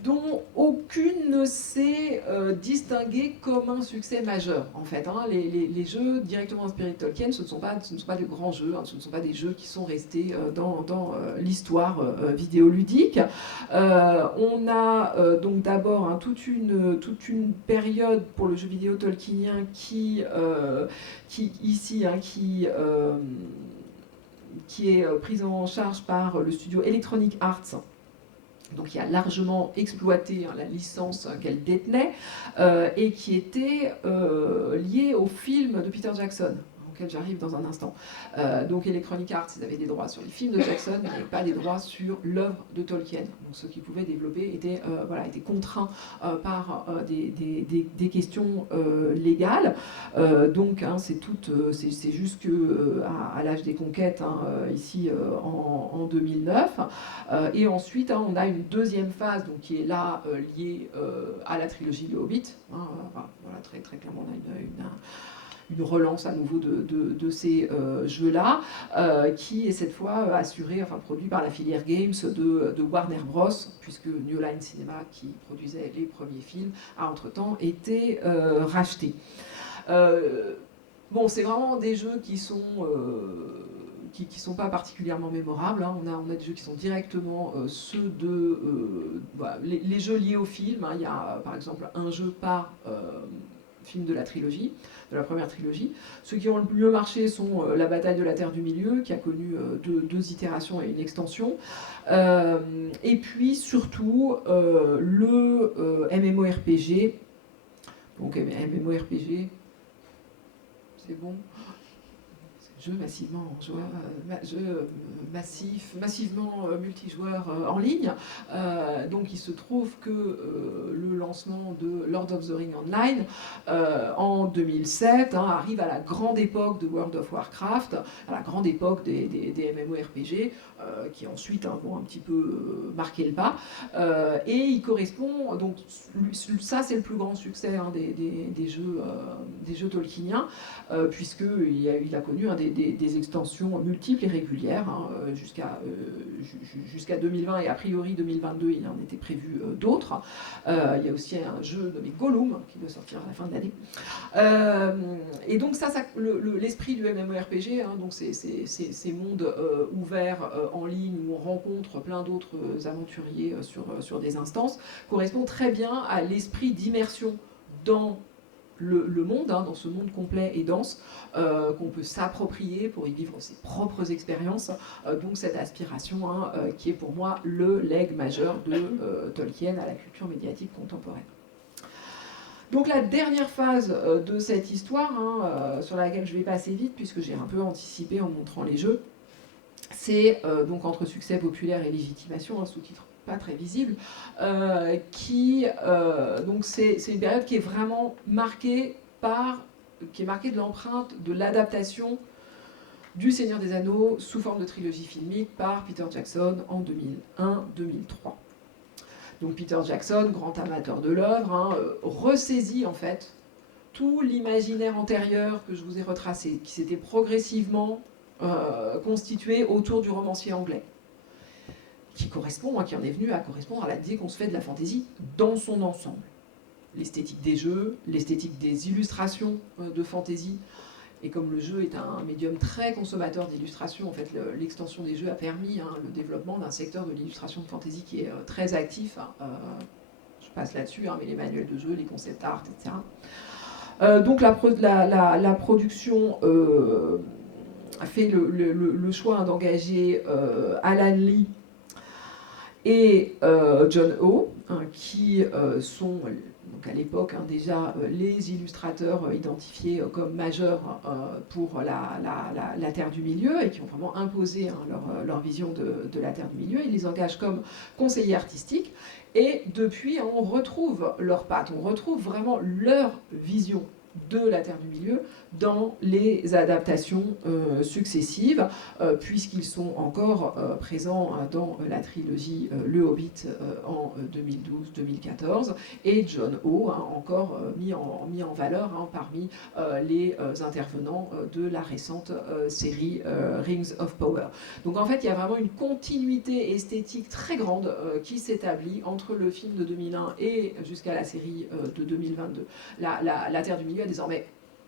dont aucune ne s'est distinguée comme un succès majeur, en fait. Les jeux directement inspirés de Tolkien, ce ne sont pas de grands jeux, ce ne sont pas des jeux qui sont restés dans l'histoire vidéoludique. On a donc d'abord toute une période pour le jeu vidéo tolkienien qui est prise en charge par le studio Electronic Arts, donc qui a largement exploité la licence qu'elle détenait et qui était liée au film de Peter Jackson, auquel j'arrive dans un instant. Donc Electronic Arts, ils avaient des droits sur les films de Jackson, mais pas des droits sur l'œuvre de Tolkien. Donc ceux qui pouvaient développer étaient contraints par des questions légales. Donc c'est juste que à l'âge des conquêtes, ici en 2009. Et ensuite, on a une deuxième phase donc, qui est là liée à la trilogie du Hobbit. Voilà, très, très clairement, on a une relance à nouveau de ces jeux-là, qui est cette fois produit par la filière Games de Warner Bros, puisque New Line Cinema, qui produisait les premiers films, a entre-temps été racheté. Bon, c'est vraiment des jeux qui sont qui sont pas particulièrement mémorables. Hein. On a des jeux qui sont directement ceux de les jeux liés au film. Hein. Il y a par exemple un jeu par film de la trilogie, de la première trilogie. Ceux qui ont le mieux marché sont La bataille de la Terre du Milieu, qui a connu deux itérations et une extension. Et puis surtout le MMORPG. Donc MMORPG, c'est bon. Jeu massivement massivement multijoueur en ligne. Donc il se trouve que le lancement de Lord of the Rings Online en 2007 arrive à la grande époque de World of Warcraft, à la grande époque des MMORPG, qui ensuite vont un petit peu marquer le pas. Et il correspond, donc ça c'est le plus grand succès des jeux tolkieniens, puisqu'il a connu des extensions multiples et régulières jusqu'à 2020, et a priori 2022 il en était prévu d'autres. Il y a aussi un jeu nommé Gollum qui doit sortir à la fin de l'année. Et donc l'esprit du MMORPG, donc ces mondes ouverts en ligne où on rencontre plein d'autres aventuriers sur des instances, correspond très bien à l'esprit d'immersion dans le monde, dans ce monde complet et dense, qu'on peut s'approprier pour y vivre ses propres expériences. Donc cette aspiration qui est pour moi le legs majeur de Tolkien à la culture médiatique contemporaine. Donc la dernière phase de cette histoire, sur laquelle je vais passer vite puisque j'ai un peu anticipé en montrant les jeux, c'est donc entre succès populaire et légitimation, un sous-titre pas très visible, donc c'est une période qui est vraiment marquée de l'empreinte de l'adaptation du Seigneur des Anneaux sous forme de trilogie filmique par Peter Jackson en 2001-2003. Donc Peter Jackson, grand amateur de l'œuvre, ressaisit en fait tout l'imaginaire antérieur que je vous ai retracé, qui s'était progressivement constitué autour du romancier anglais, qui en est venu à correspondre à la l'idée qu'on se fait de la fantaisie dans son ensemble. L'esthétique des jeux, l'esthétique des illustrations de fantaisie. Et comme le jeu est un médium très consommateur d'illustrations, en fait, l'extension des jeux a permis le développement d'un secteur de l'illustration de fantaisie qui est très actif. Je passe là-dessus, mais les manuels de jeu, les concept art, etc. Donc la production a fait le choix d'engager Alan Lee et John O, qui sont donc à l'époque déjà les illustrateurs identifiés comme majeurs pour la Terre du Milieu, et qui ont vraiment imposé leur vision de la Terre du Milieu. Ils les engagent comme conseillers artistiques, et depuis on retrouve leurs pattes, on retrouve vraiment leur vision de la Terre du Milieu dans les adaptations successives, puisqu'ils sont encore présents dans la trilogie Le Hobbit en 2012-2014, et John O encore mis en valeur parmi les intervenants de la récente série Rings of Power. Donc en fait il y a vraiment une continuité esthétique très grande qui s'établit entre le film de 2001 et jusqu'à la série de 2022. La Terre du Milieu a désormais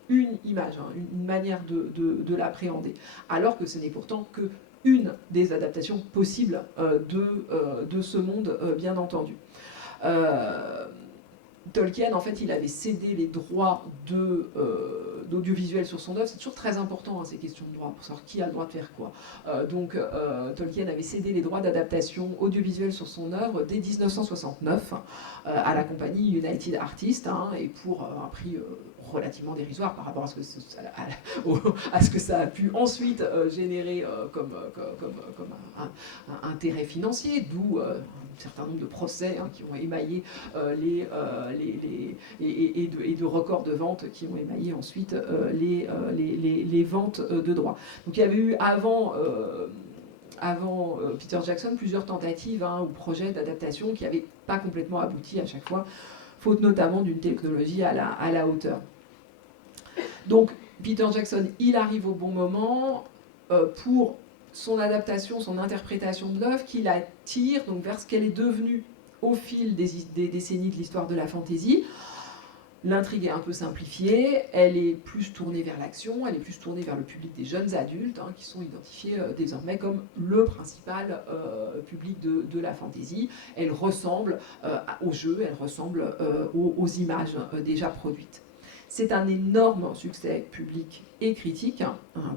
une image, une manière de l'appréhender, alors que ce n'est pourtant que une des adaptations possibles de ce monde, bien entendu. Tolkien, en fait, il avait cédé les droits d'audiovisuel sur son œuvre. C'est toujours très important, ces questions de droit, pour savoir qui a le droit de faire quoi. Donc, Tolkien avait cédé les droits d'adaptation audiovisuelle sur son œuvre dès 1969 à la compagnie United Artists, et pour un prix relativement dérisoire par rapport à ce que ça a pu ensuite générer comme un intérêt financier, d'où un certain nombre de procès qui ont émaillé et de records de vente qui ont émaillé ensuite les ventes de droits. Donc il y avait eu avant Peter Jackson plusieurs tentatives ou projets d'adaptation qui n'avaient pas complètement abouti à chaque fois, faute notamment d'une technologie à la hauteur. Donc Peter Jackson, il arrive au bon moment pour son adaptation, son interprétation de l'œuvre, qui la tire donc vers ce qu'elle est devenue au fil des décennies de l'histoire de la fantaisie. L'intrigue est un peu simplifiée, elle est plus tournée vers l'action, elle est plus tournée vers le public des jeunes adultes, qui sont identifiés désormais comme le principal public de la fantasy. Elle ressemble au jeu, elle ressemble aux images déjà produites. C'est un énorme succès public et critique,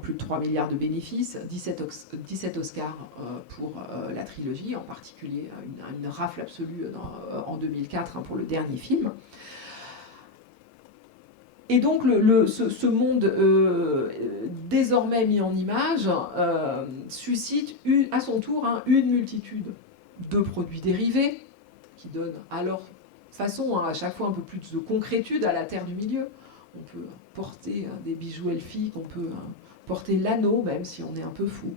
plus de 3 milliards de bénéfices, 17 Oscars pour la trilogie, en particulier une rafle absolue en 2004 pour le dernier film. Et donc ce monde désormais mis en image suscite à son tour une multitude de produits dérivés qui donnent à leur façon à chaque fois un peu plus de concrétude à la terre du milieu. On peut porter des bijoux elfiques, on peut porter l'anneau même si on est un peu fou.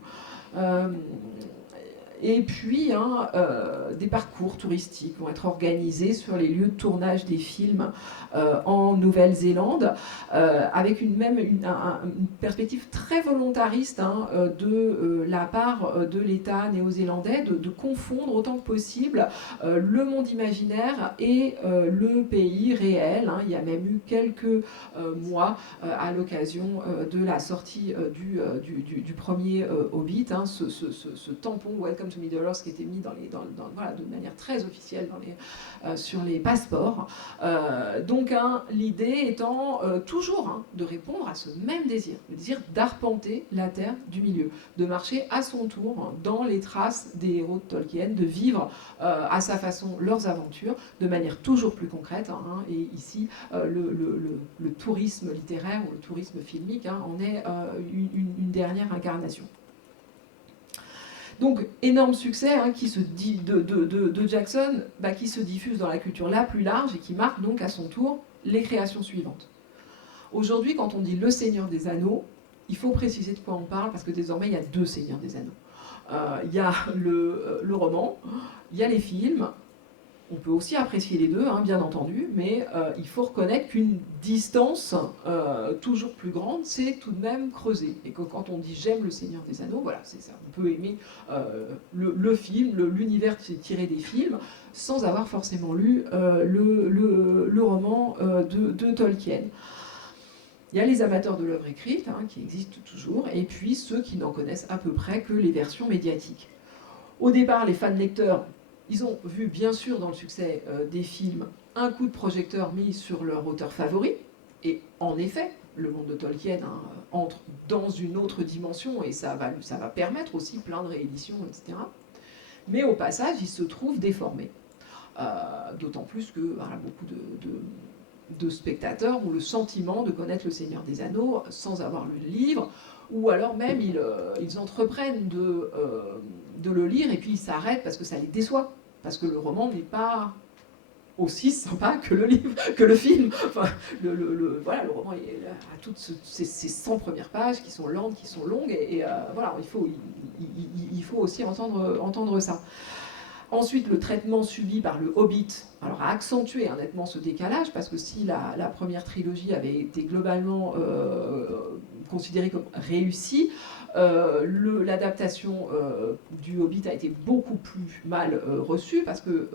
Et puis, des parcours touristiques vont être organisés sur les lieux de tournage des films en Nouvelle-Zélande, avec une perspective très volontariste de la part de l'État néo-zélandais de confondre autant que possible le monde imaginaire et le pays réel. Il y a même eu quelques mois à l'occasion de la sortie du premier Hobbit, ce tampon Welcome to Middle-earth qui était mis de manière très officielle sur les passeports. Donc l'idée étant toujours de répondre à ce même désir, le désir d'arpenter la terre du milieu, de marcher à son tour dans les traces des héros de Tolkien, de vivre à sa façon leurs aventures de manière toujours plus concrète. Et ici, le tourisme littéraire ou le tourisme filmique en est une dernière incarnation. Donc, énorme succès de Jackson, qui se diffuse dans la culture la plus large et qui marque donc à son tour les créations suivantes. Aujourd'hui, quand on dit le Seigneur des Anneaux, il faut préciser de quoi on parle, parce que désormais, il y a 2 Seigneurs des Anneaux. Il y a le roman, il y a les films. On peut aussi apprécier les deux, bien entendu, mais il faut reconnaître qu'une distance toujours plus grande, c'est tout de même creuser. Et que quand on dit « j'aime le Seigneur des Anneaux », voilà, c'est ça. On peut aimer le film, l'univers tiré des films, sans avoir forcément lu le roman de Tolkien. Il y a les amateurs de l'œuvre écrite, qui existent toujours, et puis ceux qui n'en connaissent à peu près que les versions médiatiques. Au départ, les fans lecteurs, ils ont vu bien sûr dans le succès des films un coup de projecteur mis sur leur auteur favori, et en effet, le monde de Tolkien entre dans une autre dimension, et ça va permettre aussi plein de rééditions, etc. Mais au passage, il se trouve déformé. D'autant plus que beaucoup de spectateurs ont le sentiment de connaître le Seigneur des Anneaux sans avoir lu le livre, ou alors même ils entreprennent de le lire et puis ils s'arrêtent parce que ça les déçoit, parce que le roman n'est pas aussi sympa que le livre, que le film. Enfin, le roman a toutes ces 100 premières pages qui sont lentes, qui sont longues, et voilà, il faut aussi entendre ça. Ensuite, le traitement subi par le Hobbit a accentué nettement ce décalage, parce que si la première trilogie avait été globalement considérée comme réussie, l'adaptation du Hobbit a été beaucoup plus mal reçue, parce que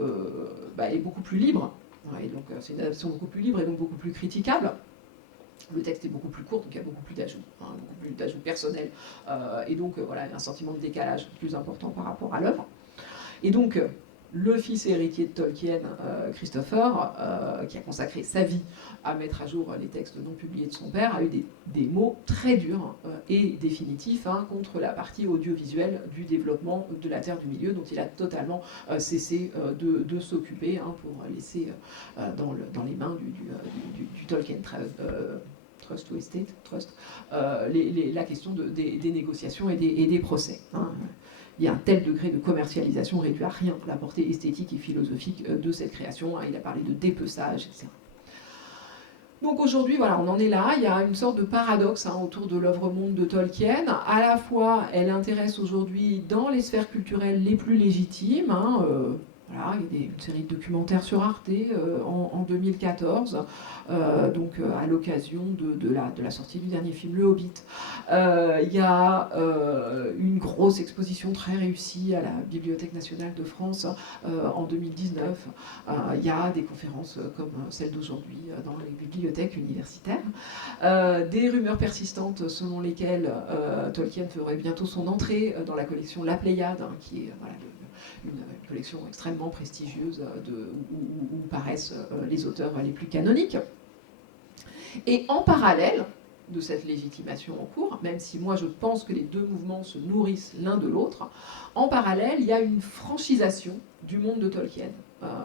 elle est beaucoup plus libre, et donc c'est une adaptation beaucoup plus libre et donc beaucoup plus critiquable. Le texte est beaucoup plus court, donc il y a beaucoup plus d'ajouts personnels, et donc voilà, il y a un sentiment de décalage plus important par rapport à l'œuvre. Et donc, le fils et héritier de Tolkien, Christopher, qui a consacré sa vie à mettre à jour les textes non publiés de son père, a eu des mots très durs et définitifs contre la partie audiovisuelle du développement de la Terre du Milieu, dont il a totalement cessé de s'occuper pour laisser dans les mains du Tolkien Trust ou Estate Trust la question des négociations et des procès. Il y a un tel degré de commercialisation réduit à rien la portée esthétique et philosophique de cette création. Il a parlé de dépeçage, etc. Donc aujourd'hui, voilà, on en est là. Il y a une sorte de paradoxe autour de l'œuvre-monde de Tolkien. À la fois, elle intéresse aujourd'hui dans les sphères culturelles les plus légitimes, voilà, il y a une série de documentaires sur Arte en 2014, donc à l'occasion de la sortie du dernier film Le Hobbit. Il y a une grosse exposition très réussie à la Bibliothèque nationale de France en 2019. Il y a des conférences comme celle d'aujourd'hui dans les bibliothèques universitaires. Des rumeurs persistantes selon lesquelles Tolkien ferait bientôt son entrée dans la collection La Pléiade, hein, qui est voilà, une collection extrêmement prestigieuse où paraissent les auteurs les plus canoniques. Et en parallèle de cette légitimation en cours, même si moi je pense que les deux mouvements se nourrissent l'un de l'autre, en parallèle, il y a une franchisation du monde de Tolkien.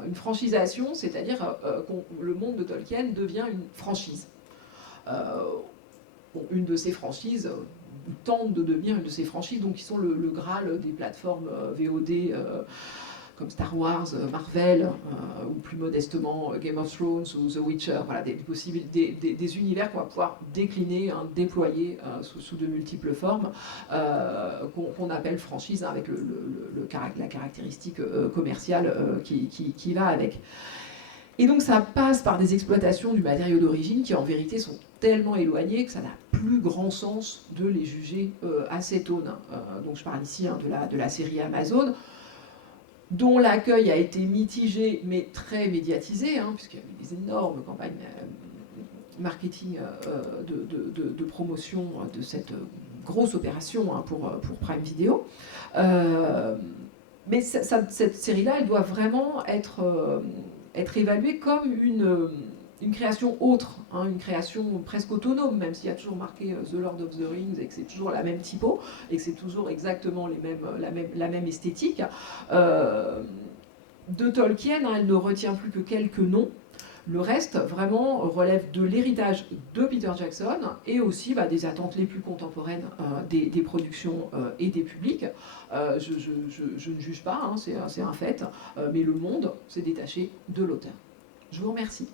Une franchisation, c'est-à-dire que le monde de Tolkien devient une franchise. Une de ces franchises tente de devenir une de ces franchises, donc qui sont le Graal des plateformes VOD comme Star Wars, Marvel, ou plus modestement Game of Thrones ou The Witcher, voilà, des univers qu'on va pouvoir décliner, hein, déployer sous de multiples formes, qu'on appelle franchise, hein, avec la caractéristique commerciale qui va avec. Et donc ça passe par des exploitations du matériau d'origine qui en vérité sont tellement éloignées que ça n'a plus grand sens de les juger acétones. Donc je parle ici, hein, de la série Amazon, dont l'accueil a été mitigé mais très médiatisé, hein, puisqu'il y a eu des énormes campagnes marketing de promotion de cette grosse opération, hein, pour Prime Video. Mais cette série-là, elle doit vraiment être évaluée comme une création autre, hein, une création presque autonome, même s'il y a toujours marqué The Lord of the Rings et que c'est toujours la même typo et que c'est toujours exactement la même esthétique. De Tolkien, hein, elle ne retient plus que quelques noms. Le reste, vraiment, relève de l'héritage de Peter Jackson et aussi des attentes les plus contemporaines des productions et des publics. Je ne juge pas, hein, c'est un fait, mais le monde s'est détaché de l'auteur. Je vous remercie.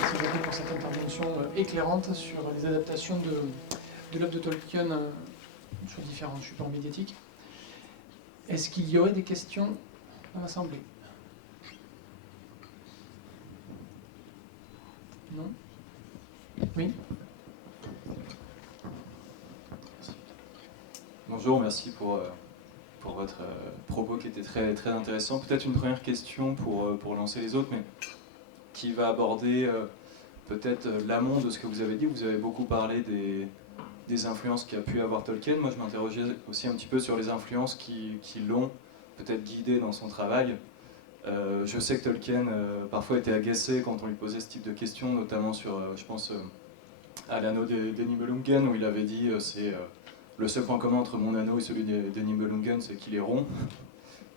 Merci beaucoup pour cette intervention éclairante sur les adaptations de l'œuvre de Tolkien sur différents supports médiatiques. Est-ce qu'il y aurait des questions dans l'Assemblée? Non? Oui? Bonjour, merci pour votre propos qui était très, très intéressant. Peut-être une première question pour lancer les autres, mais qui va aborder peut-être l'amont de ce que vous avez dit. Vous avez beaucoup parlé des influences qu'a pu avoir Tolkien. Moi, je m'interrogeais aussi un petit peu sur les influences qui l'ont peut-être guidé dans son travail. Je sais que Tolkien parfois était agacé quand on lui posait ce type de questions, notamment sur, je pense, à l'anneau des Nibelungen, où il avait dit c'est le seul point commun entre mon anneau et celui des Nibelungen, c'est qu'il est rond.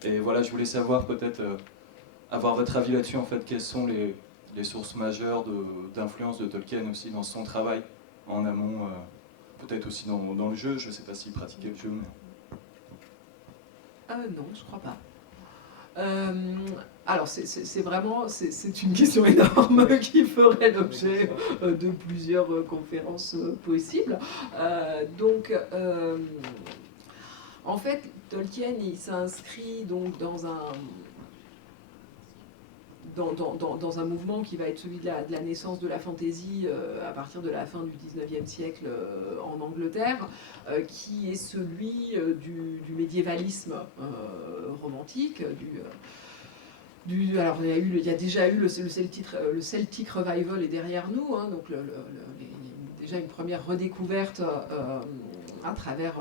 Et voilà, je voulais savoir peut-être avoir votre avis là-dessus, en fait, quelles sont les sources majeures d'influence de Tolkien aussi dans son travail en amont, peut-être aussi dans le jeu. Je ne sais pas s'il pratiquait le jeu, mais... Non, je crois pas. Alors, c'est vraiment une question énorme qui ferait l'objet de plusieurs conférences possibles. En fait, Tolkien, il s'inscrit donc dans un mouvement qui va être celui de la naissance de la fantaisie à partir de la fin du XIXe siècle en Angleterre, qui est celui du médiévalisme romantique, alors il y a déjà eu le Celtic Revival est derrière nous, hein, donc il y a déjà une première redécouverte à travers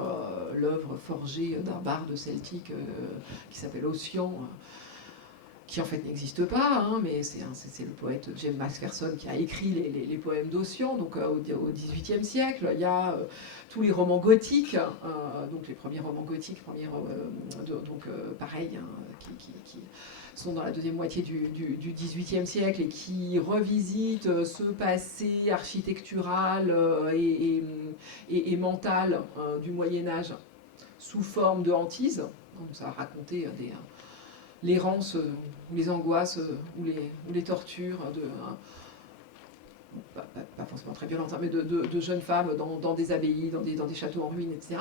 l'œuvre forgée d'un barde celtique qui s'appelle Ossian, qui en fait n'existe pas, hein, mais c'est le poète James Macpherson qui a écrit les poèmes d'Ossian, donc au XVIIIe siècle. Il y a tous les romans gothiques, donc les premiers romans gothiques, pareil, hein, qui sont dans la deuxième moitié du XVIIIe siècle et qui revisitent ce passé architectural et mental du Moyen-Âge sous forme de hantise. Donc ça a raconté l'errance, les angoisses ou les tortures pas forcément très violentes, hein, mais de jeunes femmes dans des abbayes, dans des châteaux en ruine, etc.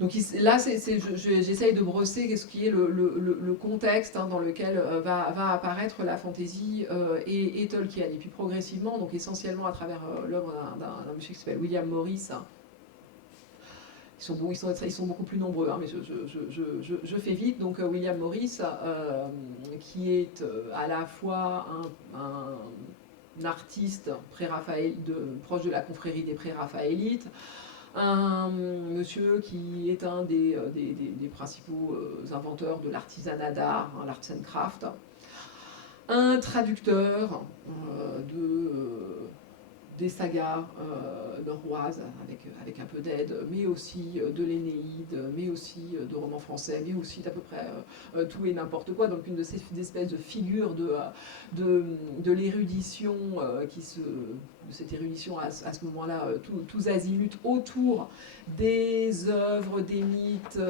Donc là, j'essaye de brosser ce qui est le contexte dans lequel va apparaître la fantaisie et Tolkien. Et puis progressivement, donc essentiellement à travers l'œuvre d'un monsieur qui s'appelle William Morris. Ils sont beaucoup plus nombreux, mais je fais vite. Donc William Morris, qui est à la fois un artiste proche de la confrérie des pré-raphaélites, un monsieur qui est un des principaux inventeurs de l'artisanat d'art, l'art and craft, un traducteur des sagas norroises avec un peu d'aide, mais aussi de l'Énéide, mais aussi de romans français, mais aussi d'à peu près tout et n'importe quoi. Donc une de ces espèces de figures de l'érudition de cette érudition à ce moment-là, tous azimuts autour des œuvres, des mythes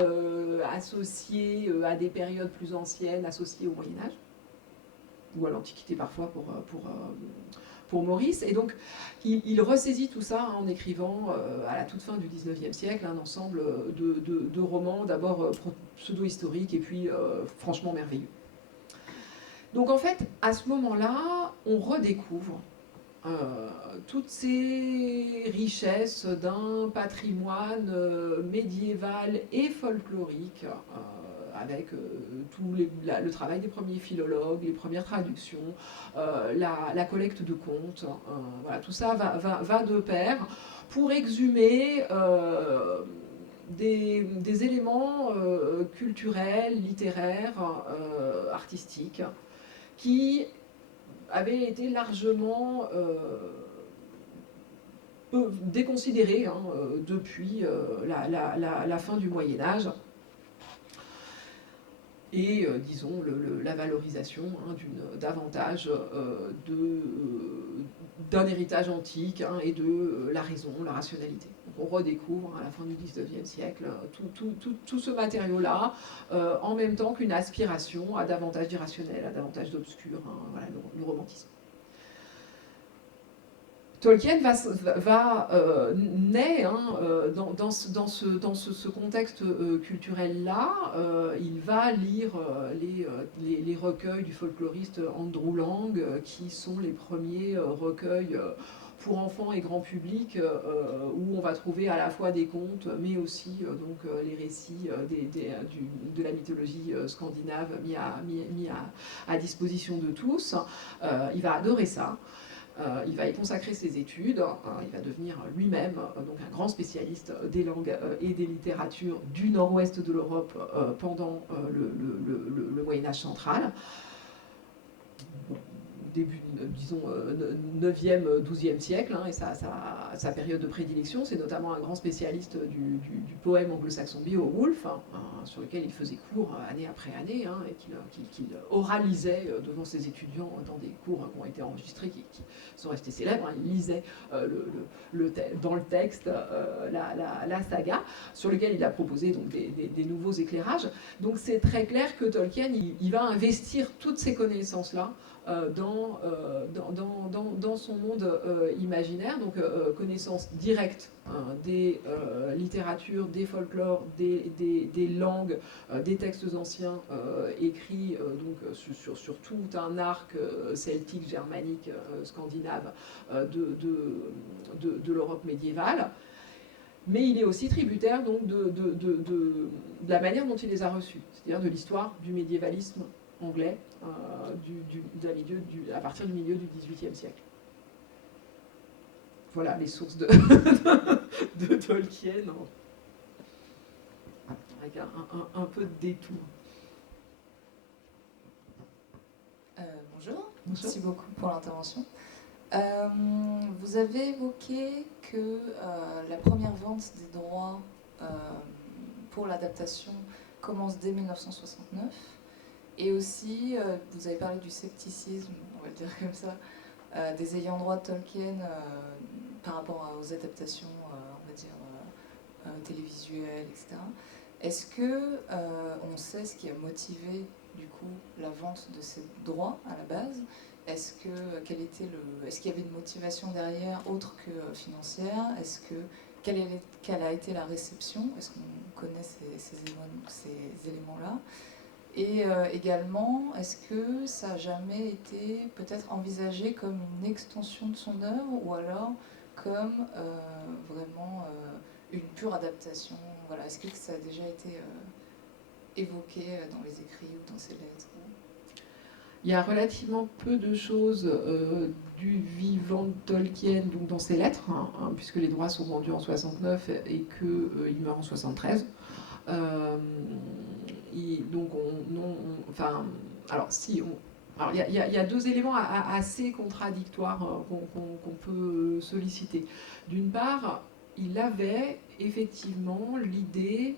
associés à des périodes plus anciennes, associés au Moyen-Âge, ou à l'Antiquité parfois pour Maurice. Et donc, il ressaisit tout ça en écrivant, à la toute fin du XIXe siècle, un ensemble de romans, d'abord pseudo-historiques et puis franchement merveilleux. Donc en fait, à ce moment-là, on redécouvre toutes ces richesses d'un patrimoine médiéval et folklorique, avec le travail des premiers philologues, les premières traductions, la collecte de contes. Voilà, tout ça va de pair pour exhumer des éléments culturels, littéraires, artistiques, qui avaient été largement déconsidérés depuis la fin du Moyen-Âge. Et disons la valorisation davantage d'un héritage antique et de la raison, la rationalité. Donc on redécouvre à la fin du XIXe siècle tout ce matériau-là, en même temps qu'une aspiration à davantage d'irrationnel, à davantage d'obscur, voilà, le romantisme. Tolkien naît dans ce contexte culturel-là. Il va lire les recueils du folkloriste Andrew Lang, qui sont les premiers recueils pour enfants et grand public, où on va trouver à la fois des contes, mais aussi les récits de la mythologie scandinave mis à disposition de tous. Il va adorer ça. Il va y consacrer ses études, il va devenir lui-même donc un grand spécialiste des langues et des littératures du nord-ouest de l'Europe pendant le Moyen-Âge central. Début, disons, 9e, 12e siècle, et sa période de prédilection, c'est notamment un grand spécialiste du poème anglo-saxon Beowulf, sur lequel il faisait cours année après année, et qu'il oralisait devant ses étudiants dans des cours qui ont été enregistrés, qui sont restés célèbres. Il lisait dans le texte la saga, sur lequel il a proposé donc, des nouveaux éclairages. Donc c'est très clair que Tolkien, il va investir toutes ces connaissances-là dans son monde imaginaire, donc connaissance directe des littératures, des folklores, des langues, des textes anciens écrits sur tout un arc celtique, germanique, scandinave de l'Europe médiévale. Mais il est aussi tributaire donc, de la manière dont il les a reçus, c'est-à-dire de l'histoire du médiévalisme anglais à partir du milieu du XVIIIe siècle. Voilà les sources de Tolkien, avec un peu de détour. Bonjour, merci beaucoup pour l'intervention. Vous avez évoqué que la première vente des droits pour l'adaptation commence dès 1969. Et aussi, vous avez parlé du scepticisme, on va le dire comme ça, des ayants droit de Tolkien par rapport aux adaptations, on va dire, télévisuelles, etc. Est-ce que on sait ce qui a motivé, du coup, la vente de ces droits à la base ? Est-ce qu'il y avait une motivation derrière, autre que financière ? quelle a été la réception? Est-ce qu'on connaît ces éléments-là? Et également, est-ce que ça n'a jamais été peut-être envisagé comme une extension de son œuvre ou alors comme vraiment une pure adaptation? Voilà. Est-ce que ça a déjà été évoqué dans les écrits ou dans ses lettres? Il y a relativement peu de choses du vivant de Tolkien donc dans ses lettres, puisque les droits sont vendus en 69 et qu'il meurt en 73. Donc il y a deux éléments assez contradictoires qu'on peut solliciter. D'une part, il avait effectivement l'idée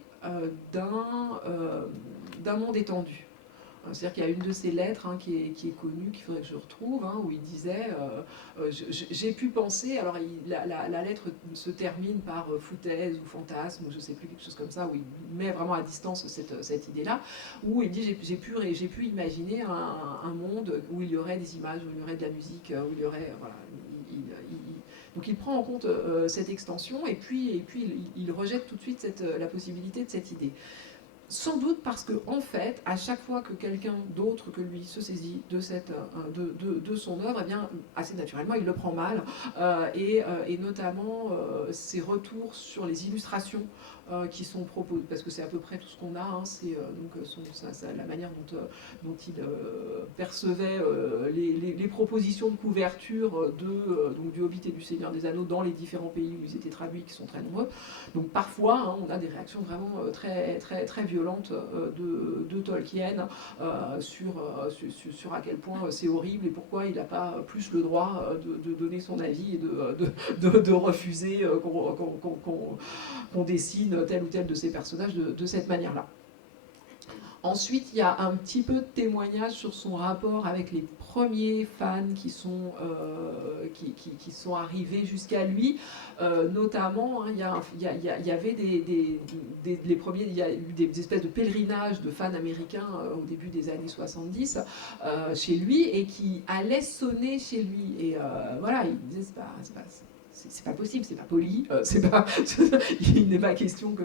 d'un monde étendu. C'est-à-dire qu'il y a une de ses lettres qui est connue, qu'il faudrait que je retrouve, où il disait j'ai pu penser, alors la lettre se termine par foutaise ou fantasme, ou je ne sais plus, quelque chose comme ça, où il met vraiment à distance cette idée-là, où il dit j'ai pu imaginer un monde où il y aurait des images, où il y aurait de la musique, où il y aurait... Voilà, donc il prend en compte cette extension et puis il rejette tout de suite la possibilité de cette idée. Sans doute parce que, en fait, à chaque fois que quelqu'un d'autre que lui se saisit de son œuvre, eh bien, assez naturellement, il le prend mal. Et notamment, ses retours sur les illustrations qui sont proposées, parce que c'est à peu près tout ce qu'on a, c'est la manière dont il percevait les propositions de couverture donc du Hobbit et du Seigneur des Anneaux dans les différents pays où ils étaient traduits, qui sont très nombreux. Donc parfois, on a des réactions vraiment très, très, très violente de Tolkien sur à quel point c'est horrible et pourquoi il n'a pas plus le droit de donner son avis et de refuser qu'on dessine tel ou tel de ces personnages de cette manière-là. Ensuite, il y a un petit peu de témoignage sur son rapport avec les premiers fans qui sont arrivés jusqu'à lui. Notamment, il y avait les premiers, il y a eu des espèces de pèlerinages de fans américains au début des années 70 chez lui et qui allaient sonner chez lui. Et voilà, il disait c'est pas possible, c'est pas poli, il n'est pas question que...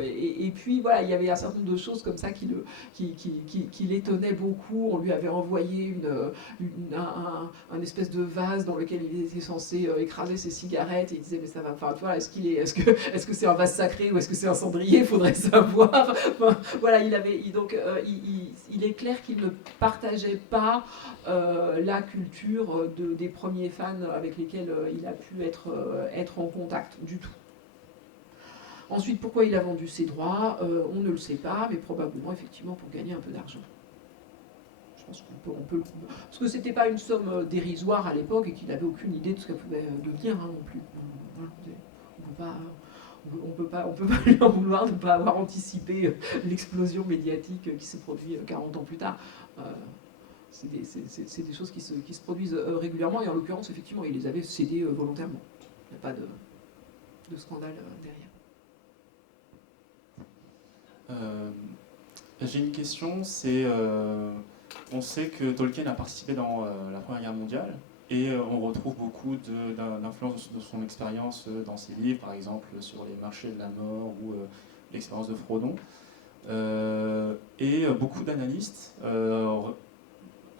et puis voilà, il y avait un certain nombre de choses comme ça qui l'étonnaient beaucoup. On lui avait envoyé un espèce de vase dans lequel il était censé écraser ses cigarettes et il disait mais ça va, enfin tu vois, est-ce que c'est un vase sacré ou est-ce que c'est un cendrier, il faudrait savoir. Enfin, voilà, il est clair qu'il ne partageait pas la culture des premiers fans avec lesquels il a pu être en contact du tout. Ensuite, pourquoi il a vendu ses droits, on ne le sait pas, mais probablement effectivement pour gagner un peu d'argent. Je pense qu'on peut parce que c'était pas une somme dérisoire à l'époque et qu'il n'avait aucune idée de ce qu'elle pouvait devenir non plus. On peut pas lui en vouloir de ne pas avoir anticipé l'explosion médiatique qui s'est produite 40 ans plus tard. C'est des choses qui se produisent régulièrement et en l'occurrence, effectivement, il les avait cédées volontairement. Il n'y a pas de scandale derrière. J'ai une question, on sait que Tolkien a participé dans la Première Guerre mondiale et on retrouve beaucoup d'influence de son expérience dans ses livres, par exemple sur les marchés de la mort ou l'expérience de Frodon. Et beaucoup d'analystes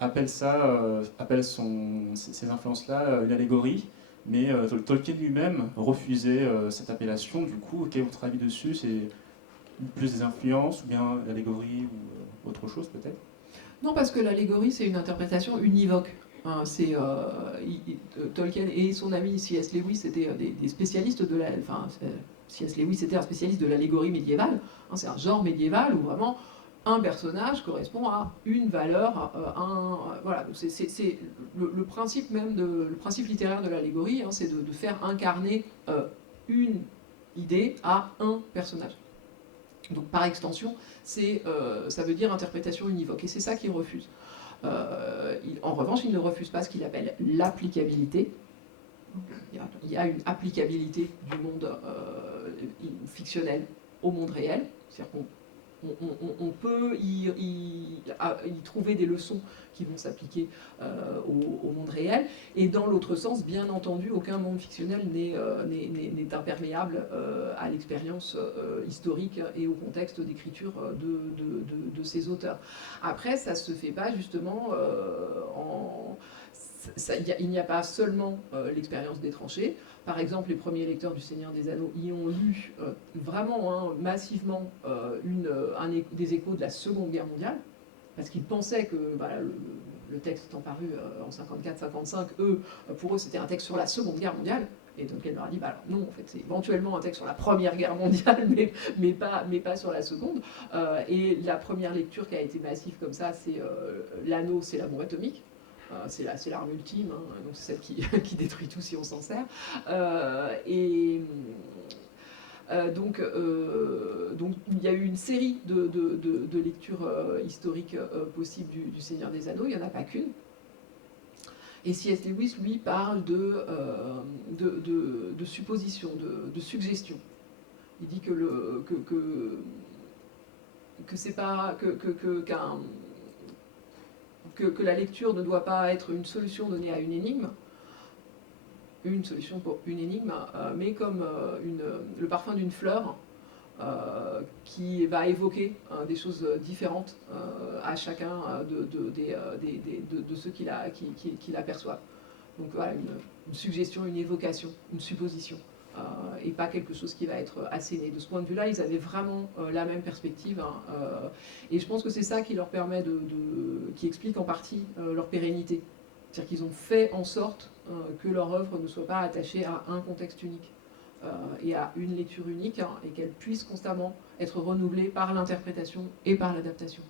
appellent ces influences-là une allégorie, mais Tolkien lui-même refusait cette appellation. Du coup, quel est votre avis dessus? C'est plus des influences ou bien l'allégorie ou autre chose peut-être? Non, parce que l'allégorie, c'est une interprétation univoque. Tolkien et son ami C.S. Lewis étaient des spécialistes de C.S. Lewis était un spécialiste de l'allégorie médiévale. C'est un genre médiéval où vraiment un personnage correspond à une valeur, voilà. C'est le principe même le principe littéraire de l'allégorie, c'est de faire incarner une idée à un personnage. Donc par extension, ça veut dire interprétation univoque, et c'est ça qu'il refuse. En revanche, il ne refuse pas ce qu'il appelle l'applicabilité. Il y a une applicabilité du monde fictionnel au monde réel, c'est-à-dire qu'on on peut y trouver des leçons qui vont s'appliquer au monde réel. Et dans l'autre sens, bien entendu, aucun monde fictionnel n'est imperméable à l'expérience historique et au contexte d'écriture de ces auteurs. Après, ça ne se fait pas justement il n'y a pas seulement l'expérience des tranchées. Par exemple, les premiers lecteurs du Seigneur des Anneaux y ont lu vraiment massivement des échos de la Seconde Guerre mondiale, parce qu'ils pensaient que le texte étant paru en 54-55, pour eux, c'était un texte sur la Seconde Guerre mondiale. Et Tolkien leur a dit, alors non, en fait, c'est éventuellement un texte sur la Première Guerre mondiale, mais pas sur la Seconde. Et la première lecture qui a été massive comme ça, c'est l'Anneau, c'est la bombe atomique. C'est l'arme ultime, hein, donc c'est celle qui détruit tout si on s'en sert. Donc il y a eu une série de lectures historiques possibles du Seigneur des Anneaux, il n'y en a pas qu'une. Et C.S. Lewis, lui, parle de supposition, de suggestion. Il dit que c'est pas que la lecture ne doit pas être une solution donnée à une énigme, une solution pour une énigme, mais comme le parfum d'une fleur qui va évoquer des choses différentes à chacun de ceux qui l'aperçoivent. Donc voilà, une suggestion, une évocation, une supposition, et pas quelque chose qui va être asséné. De ce point de vue-là, ils avaient vraiment la même perspective, et je pense que c'est ça qui leur permet qui explique en partie leur pérennité. C'est-à-dire qu'ils ont fait en sorte que leur œuvre ne soit pas attachée à un contexte unique et à une lecture unique, et qu'elle puisse constamment être renouvelée par l'interprétation et par l'adaptation.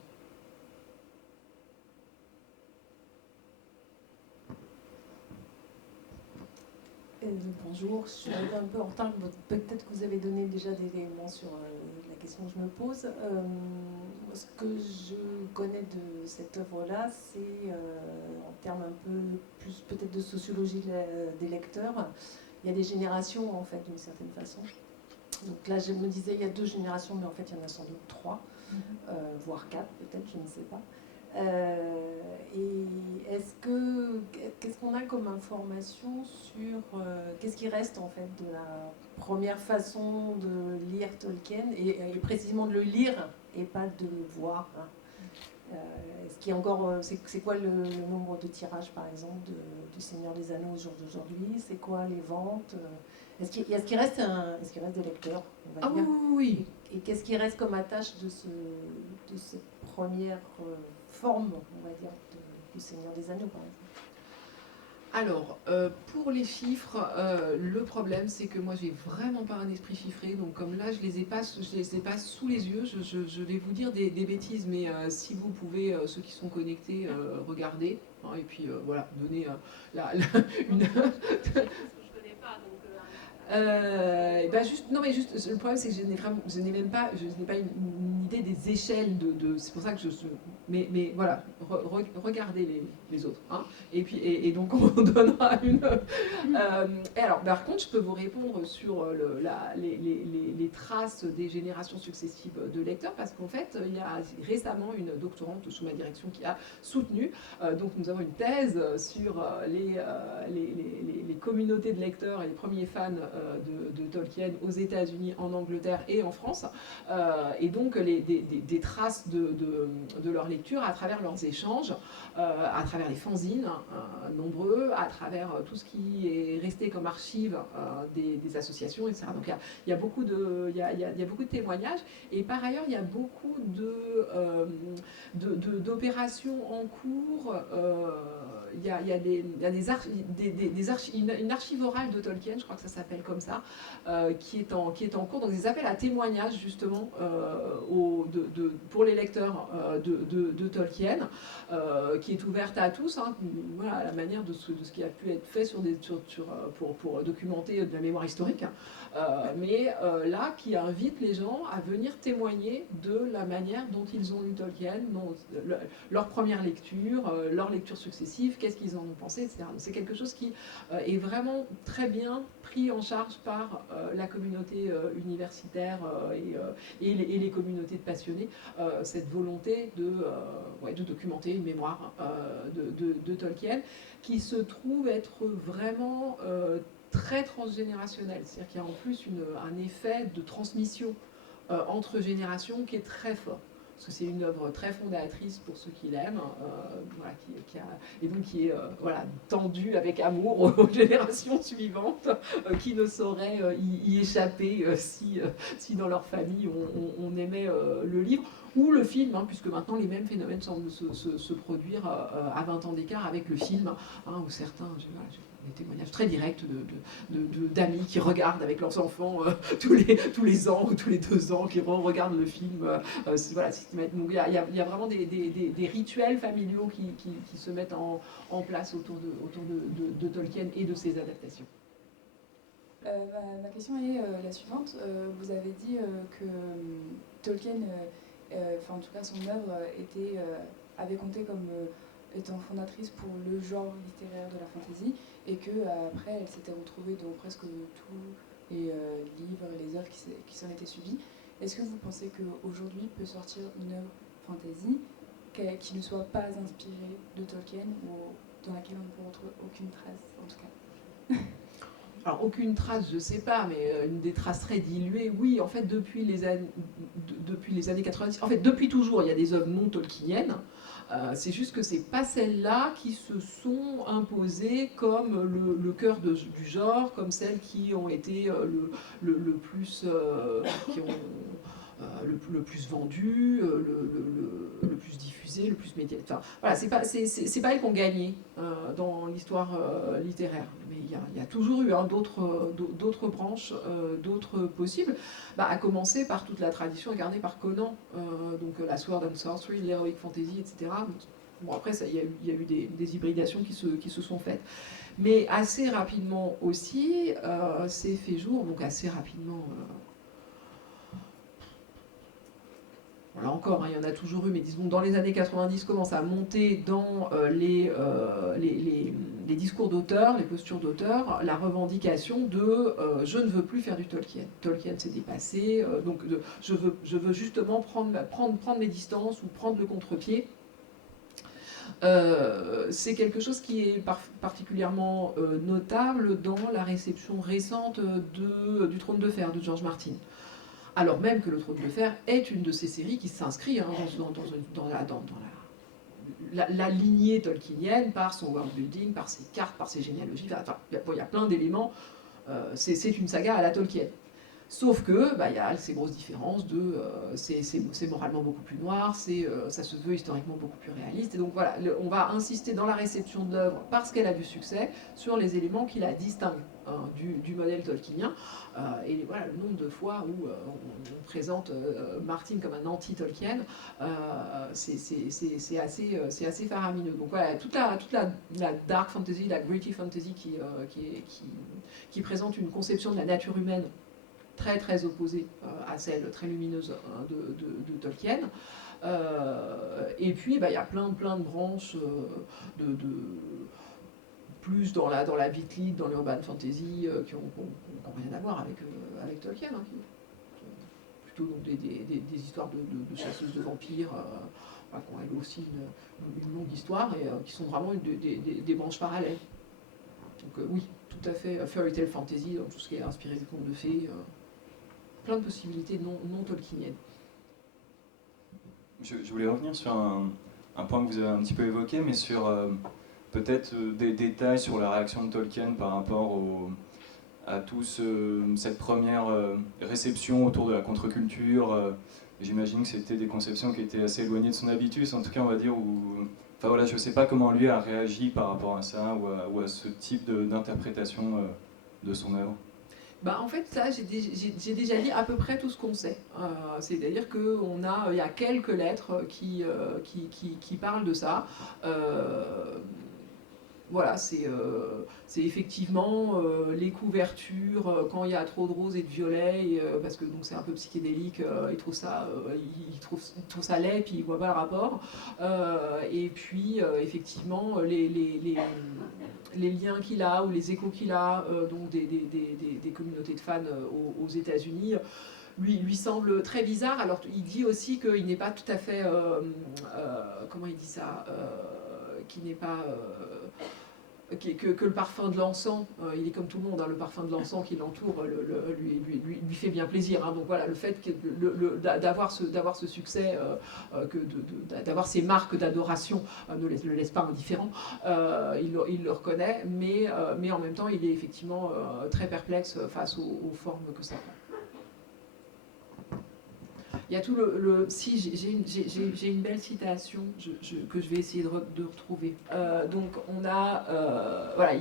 Bonjour, je suis arrivée un peu en retard, peut-être que vous avez donné déjà des éléments sur la question que je me pose. Ce que je connais de cette œuvre-là, c'est en termes un peu plus peut-être de sociologie des lecteurs, il y a des générations en fait d'une certaine façon. Donc là je me disais il y a 2 générations, mais en fait il y en a sans doute 3, voire 4 peut-être, je ne sais pas. Et qu'est-ce qu'on a comme information sur qu'est-ce qui reste en fait de la première façon de lire Tolkien, et précisément de le lire et pas de le voir, hein. Est-ce qu'il y a encore, c'est quoi le nombre de tirages par exemple du Seigneur des Anneaux au jour d'aujourd'hui? C'est quoi les ventes? Est-ce qu'il reste des lecteurs, on va dire? Oui. Et qu'est-ce qui reste comme attache de cette première forme, on va dire, du Seigneur des Anneaux, par exemple? Alors, pour les chiffres, le problème, c'est que moi, j'ai vraiment pas un esprit chiffré. Donc, comme là, je les ai pas sous les yeux, je vais vous dire des bêtises, mais si vous pouvez, ceux qui sont connectés, regarder, hein, et puis voilà, donner une... le problème c'est que je n'ai pas une idée des échelles c'est pour ça que mais voilà, regardez les autres, hein, et donc on donnera une. Et alors, par contre, je peux vous répondre sur les traces des générations successives de lecteurs, parce qu'en fait, il y a récemment une doctorante sous ma direction qui a soutenu. Donc, nous avons une thèse sur les communautés de lecteurs et les premiers fans de Tolkien aux États-Unis, en Angleterre et en France, et donc des traces de leur lecture à travers leurs échanges, à travers les fanzines nombreux, à travers tout ce qui est resté comme archives des associations, etc. Donc il y a beaucoup de témoignages, et par ailleurs il y a beaucoup d'opérations en cours. Il y a une archive orale de Tolkien, je crois que ça s'appelle comme ça, qui est en cours, donc des appels à témoignages justement pour les lecteurs de Tolkien, qui est ouverte à tous, hein, voilà, à la manière de ce qui a pu être fait pour documenter de la mémoire historique, mais là qui invite les gens à venir témoigner de la manière dont ils ont lu Tolkien, leur première lecture, leurs lectures successives, qu'est-ce qu'ils en ont pensé, etc. C'est quelque chose qui est vraiment très bien pris en charge charge par la communauté universitaire et les communautés de passionnés, cette volonté de documenter une mémoire de Tolkien, qui se trouve être vraiment très transgénérationnelle. C'est-à-dire qu'il y a en plus un effet de transmission entre générations qui est très fort. Parce que c'est une œuvre très fondatrice pour ceux qui l'aiment, et donc qui est tendue avec amour aux générations suivantes, qui ne sauraient y échapper si dans leur famille on aimait le livre, ou le film, puisque maintenant les mêmes phénomènes semblent se produire à 20 ans d'écart avec le film, où certains... des témoignages très directs d'amis qui regardent avec leurs enfants tous les ans ou tous les 2 ans, qui regardent le film systématiquement. Donc il y a vraiment des rituels familiaux qui se mettent en place autour de Tolkien et de ses adaptations. Ma question est la suivante. Vous avez dit que Tolkien, en tout cas son œuvre, avait compté comme étant fondatrice pour le genre littéraire de la fantasy, et qu'après elle s'était retrouvée dans presque tous les livres et les œuvres qui s'en étaient suivies. Est-ce que vous pensez qu'aujourd'hui peut sortir une œuvre fantasy qui ne soit pas inspirée de Tolkien, ou dans laquelle on ne peut retrouver aucune trace, en tout cas? Alors, aucune trace, je ne sais pas, mais des traces très diluées, oui. En fait, depuis les années 90, en fait, depuis toujours, il y a des œuvres non tolkiennes. C'est juste que ce n'est pas celles-là qui se sont imposées comme le cœur du genre, comme celles qui ont été le plus vendues, le plus diffusées, le plus médiatisées. Enfin, voilà, c'est pas elles qui ont gagné dans l'histoire littéraire. Mais il y a toujours eu d'autres branches, d'autres possibles, à commencer par toute la tradition incarnée par Conan, donc la Sword and Sorcery, l'Heroic Fantasy, etc. Bon, après, il y a eu des hybridations qui se sont faites. Mais assez rapidement aussi, c'est fait jour, donc assez rapidement... Là encore, il y en a toujours eu, mais disons dans les années 90 commence à monter dans les discours d'auteurs, les postures d'auteurs, la revendication de je ne veux plus faire du Tolkien. Tolkien s'est dépassé, donc je veux justement prendre mes distances ou prendre le contre-pied. C'est quelque chose qui est particulièrement notable dans la réception récente du Trône de Fer de George Martin. Alors même que le Trône de Fer est une de ces séries qui s'inscrit dans la lignée tolkienienne par son world building, par ses cartes, par ses généalogies. Enfin, il y a plein d'éléments. C'est une saga à la Tolkien. Sauf que il y a ces grosses différences c'est moralement beaucoup plus noir, ça se veut historiquement beaucoup plus réaliste. Et donc voilà, on va insister dans la réception de l'œuvre, parce qu'elle a du succès, sur les éléments qui la distinguent du modèle tolkienien. Et voilà, le nombre de fois où on présente Martin comme un anti-Tolkien, c'est assez faramineux. Donc voilà, toute la dark fantasy, la gritty fantasy qui présente une conception de la nature humaine très très opposée à celle très lumineuse de Tolkien. Et puis il y a plein de branches plus dans la beat lead, dans l'urban fantasy, qui n'ont rien à voir avec Tolkien, qui plutôt donc des histoires de chasseuses de vampires, qui ont elles aussi une longue histoire, et qui sont vraiment des branches parallèles. Donc oui, tout à fait, fairy tale fantasy, tout ce qui est inspiré du conte de fées, plein de possibilités non tolkieniennes. Je voulais revenir sur un point que vous avez un petit peu évoqué, mais sur peut-être des détails sur la réaction de Tolkien par rapport à cette première réception autour de la contre-culture. J'imagine que c'était des conceptions qui étaient assez éloignées de son habitus, en tout cas on va dire, enfin voilà, je ne sais pas comment lui a réagi par rapport à ça ou à ce type d'interprétation de son œuvre. En fait, ça, j'ai déjà dit à peu près tout ce qu'on sait. C'est-à-dire qu'il y a quelques lettres qui parlent de ça. Voilà, c'est effectivement les couvertures, quand il y a trop de rose et de violet, parce que c'est un peu psychédélique, il trouve ça laid, puis il ne voit pas le rapport. Et puis, effectivement, les liens qu'il a ou les échos qu'il a donc des communautés de fans aux États-Unis lui semble très bizarre. Alors il dit aussi qu'il n'est pas tout à fait, comment il dit ça, qu'il n'est pas que le parfum de l'encens, il est comme tout le monde, hein, le parfum de l'encens qui l'entoure lui fait bien plaisir. Hein. Donc voilà, le fait d'avoir ce succès, d'avoir ces marques d'adoration ne le laisse pas indifférent. Il le reconnaît, mais en même temps, il est effectivement très perplexe face aux formes que ça prend. Il y a tout si j'ai une belle citation que je vais essayer de retrouver. Donc on a voilà,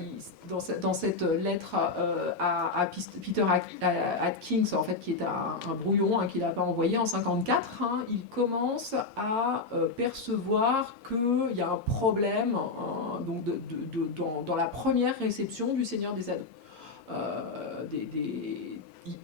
dans cette lettre à Peter Atkins, en fait, qui est un brouillon qu'il n'a pas envoyé en 1954, hein, il commence à percevoir qu'il y a un problème donc dans la première réception du Seigneur des Anneaux.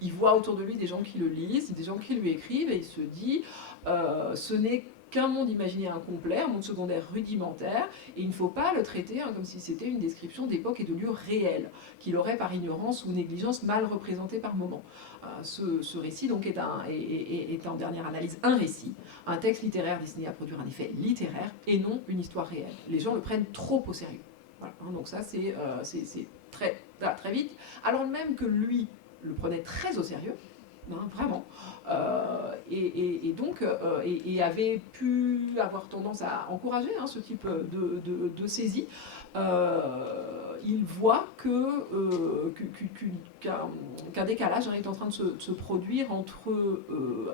Il voit autour de lui des gens qui le lisent, des gens qui lui écrivent, et il se dit ce n'est qu'un monde imaginaire incomplet, un monde secondaire rudimentaire, et il ne faut pas le traiter comme si c'était une description d'époque et de lieux réels, qu'il aurait par ignorance ou négligence mal représenté par moment. Ce récit donc est en dernière analyse un récit, un texte littéraire destiné à produire un effet littéraire et non une histoire réelle. Les gens le prennent trop au sérieux. Voilà, hein, donc ça c'est très vite, alors même que lui le prenait très au sérieux, hein, vraiment, et donc avait pu avoir tendance à encourager hein, ce type de saisie. Il voit qu'un décalage est en train de se produire entre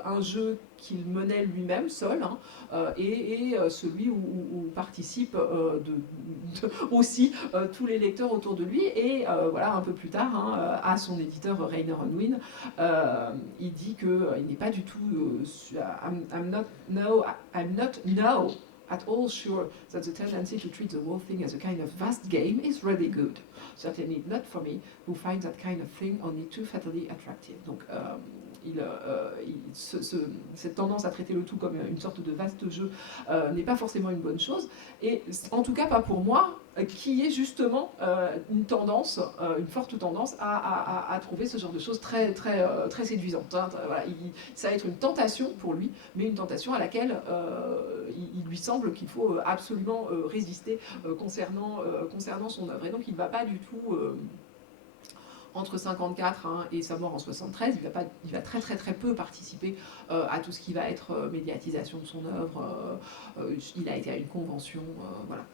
un jeu qu'il menait lui-même, seul, hein, et celui où participent aussi tous les lecteurs autour de lui. Et voilà, un peu plus tard, hein, à son éditeur Rainer Unwin, il dit qu'il n'est pas du tout I'm not now at all sure that the tendency to treat the whole thing as a kind of vast game is really good. Certainly not for me, who finds that kind of thing only too fatally attractive. Donc, cette tendance à traiter le tout comme une sorte de vaste jeu n'est pas forcément une bonne chose, et en tout cas pas pour moi, qui est justement une forte tendance à trouver ce genre de choses très séduisantes. Hein. Voilà, ça va être une tentation pour lui, mais une tentation à laquelle il lui semble qu'il faut absolument résister concernant son œuvre. Et donc il ne va pas du tout... entre 1954 hein, et sa mort en 1973, il va très peu participer à tout ce qui va être médiatisation de son œuvre. Il a été à une convention, voilà.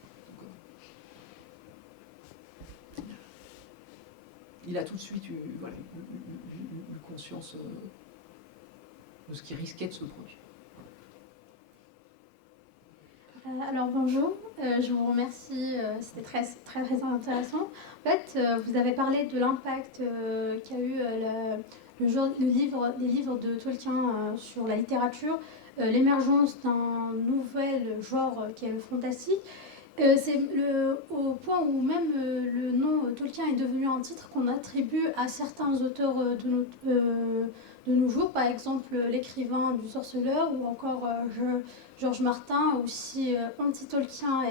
Il a tout de suite eu conscience de ce qui risquait de se produire. Alors bonjour, je vous remercie, c'était très intéressant. En fait, vous avez parlé de l'impact qu'a eu les livres de Tolkien sur la littérature, l'émergence d'un nouvel genre qui est le fantasy. C'est au point où même le nom Tolkien est devenu un titre qu'on attribue à certains auteurs de nos jours, par exemple l'écrivain du Sorceleur ou encore Georges Martin, aussi anti-Tolkien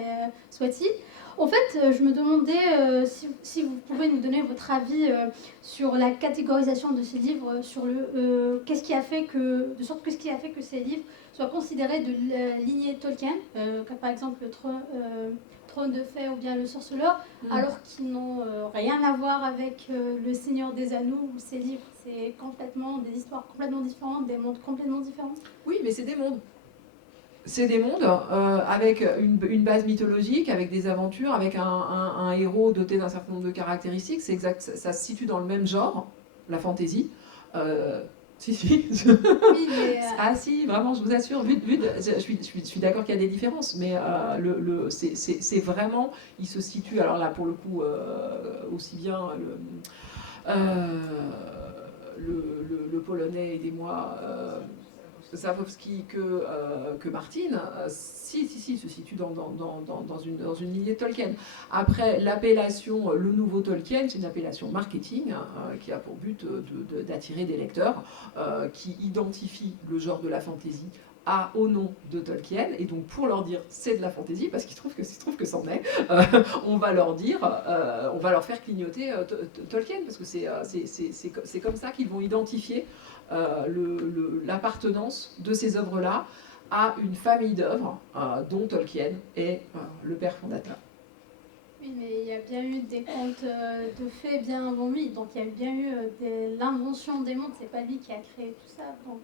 soit-il. En fait, je me demandais si vous pouvez nous donner votre avis sur la catégorisation de ces livres, sur qu'est-ce qui a fait que ces livres soient considérés de la lignée Tolkien, comme par exemple le Trône de Fer ou bien le Sorceleur, alors qu'ils n'ont rien à voir avec le Seigneur des Anneaux, où ces livres, c'est complètement des histoires complètement différentes, des mondes complètement différents. Oui, mais c'est des mondes. C'est des mondes avec une base mythologique, avec des aventures, avec un héros doté d'un certain nombre de caractéristiques. C'est exact, ça se situe dans le même genre, la fantasy. Si. Oui, mais Ah si, vraiment, je vous assure. Je suis d'accord qu'il y a des différences, mais c'est vraiment, il se situe. Alors là, pour le coup, aussi bien le polonais, aidez-moi. Sapkowski que Martin, si, se situe dans une lignée de Tolkien. Après, l'appellation le nouveau Tolkien, c'est une appellation marketing qui a pour but d'attirer des lecteurs qui identifient le genre de la fantasy au nom de Tolkien, et donc pour leur dire c'est de la fantaisie, parce qu'ils trouvent que c'en est, on va leur faire clignoter Tolkien, parce que c'est comme ça qu'ils vont identifier l'appartenance de ces œuvres-là à une famille d'œuvres dont Tolkien est le père fondateur. Oui, mais il y a bien eu des contes de fées bien avant lui, donc il y a bien eu l'invention des mondes, c'est pas lui qui a créé tout ça. Donc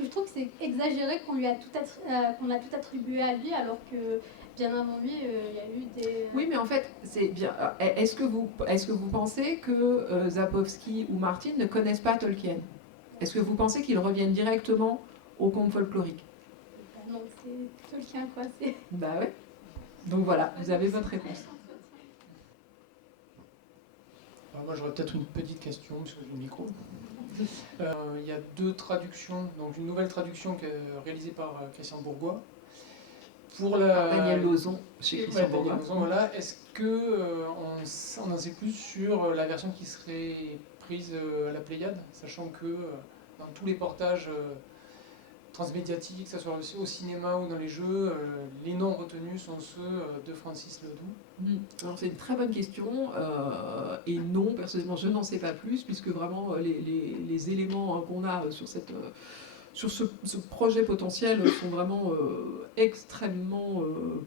je trouve que c'est exagéré qu'on a tout attribué à lui, alors que bien avant lui, il y a eu des... Oui, mais en fait, c'est bien. Est-ce que vous pensez que Sapkowski ou Martin ne connaissent pas Tolkien? Est-ce que vous pensez qu'ils reviennent directement au conte folklorique? Non, c'est Tolkien, quoi. Bah ouais. Donc voilà, vous avez votre réponse. Alors moi j'aurais peut-être une petite question, parce que j'ai le micro. Il y a 2 traductions, donc une nouvelle traduction réalisée par Christian Bourgois. Pour Daniel Lauzon, chez Christian Daniel Bourgois. Lauzon, voilà. Est-ce qu'on en sait plus sur la version qui serait prise à la Pléiade, sachant que dans tous les portages transmédiatiques, que ce soit au cinéma ou dans les jeux, les noms retenus sont ceux de Francis Ledoux? Alors c'est une très bonne question, et non, personnellement je n'en sais pas plus, puisque vraiment les éléments qu'on a sur ce projet potentiel sont vraiment extrêmement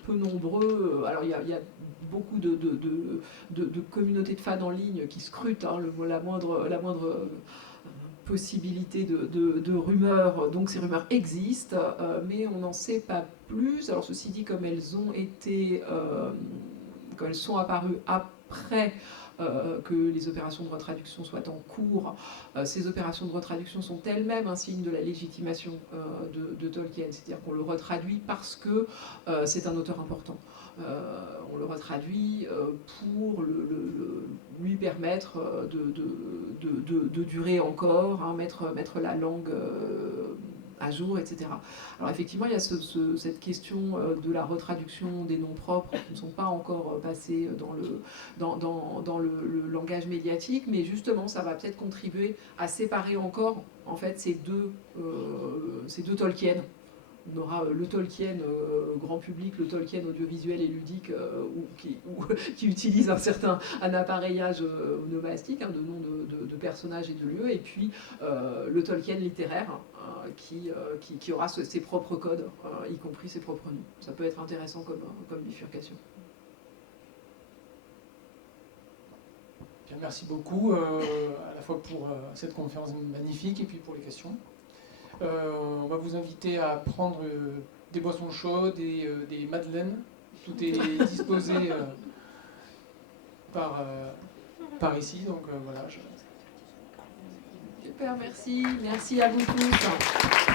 peu nombreux. Alors il y a beaucoup de communautés de fans en ligne qui scrutent la moindre possibilité de rumeurs, donc ces rumeurs existent, mais on n'en sait pas plus. Alors ceci dit, comme elles sont apparues après que les opérations de retraduction soient en cours, ces opérations de retraduction sont elles-mêmes un signe de la légitimation de Tolkien, c'est-à-dire qu'on le retraduit parce que c'est un auteur important. On le retraduit pour lui permettre de durer encore, mettre la langue à jour, etc. Alors effectivement, il y a cette question de la retraduction des noms propres qui ne sont pas encore passés dans le langage médiatique, mais justement, ça va peut-être contribuer à séparer encore en fait ces deux Tolkien. On aura le Tolkien grand public, le Tolkien audiovisuel et ludique, qui utilise un appareillage onomastique, de noms de personnages et de lieux, et puis le Tolkien littéraire, qui aura ses propres codes, y compris ses propres noms. Ça peut être intéressant comme bifurcation. Bien, merci beaucoup, à la fois pour cette conférence magnifique et puis pour les questions. On va vous inviter à prendre des boissons chaudes et des madeleines. Tout est disposé par ici, donc voilà. Super, merci. Merci à vous tous.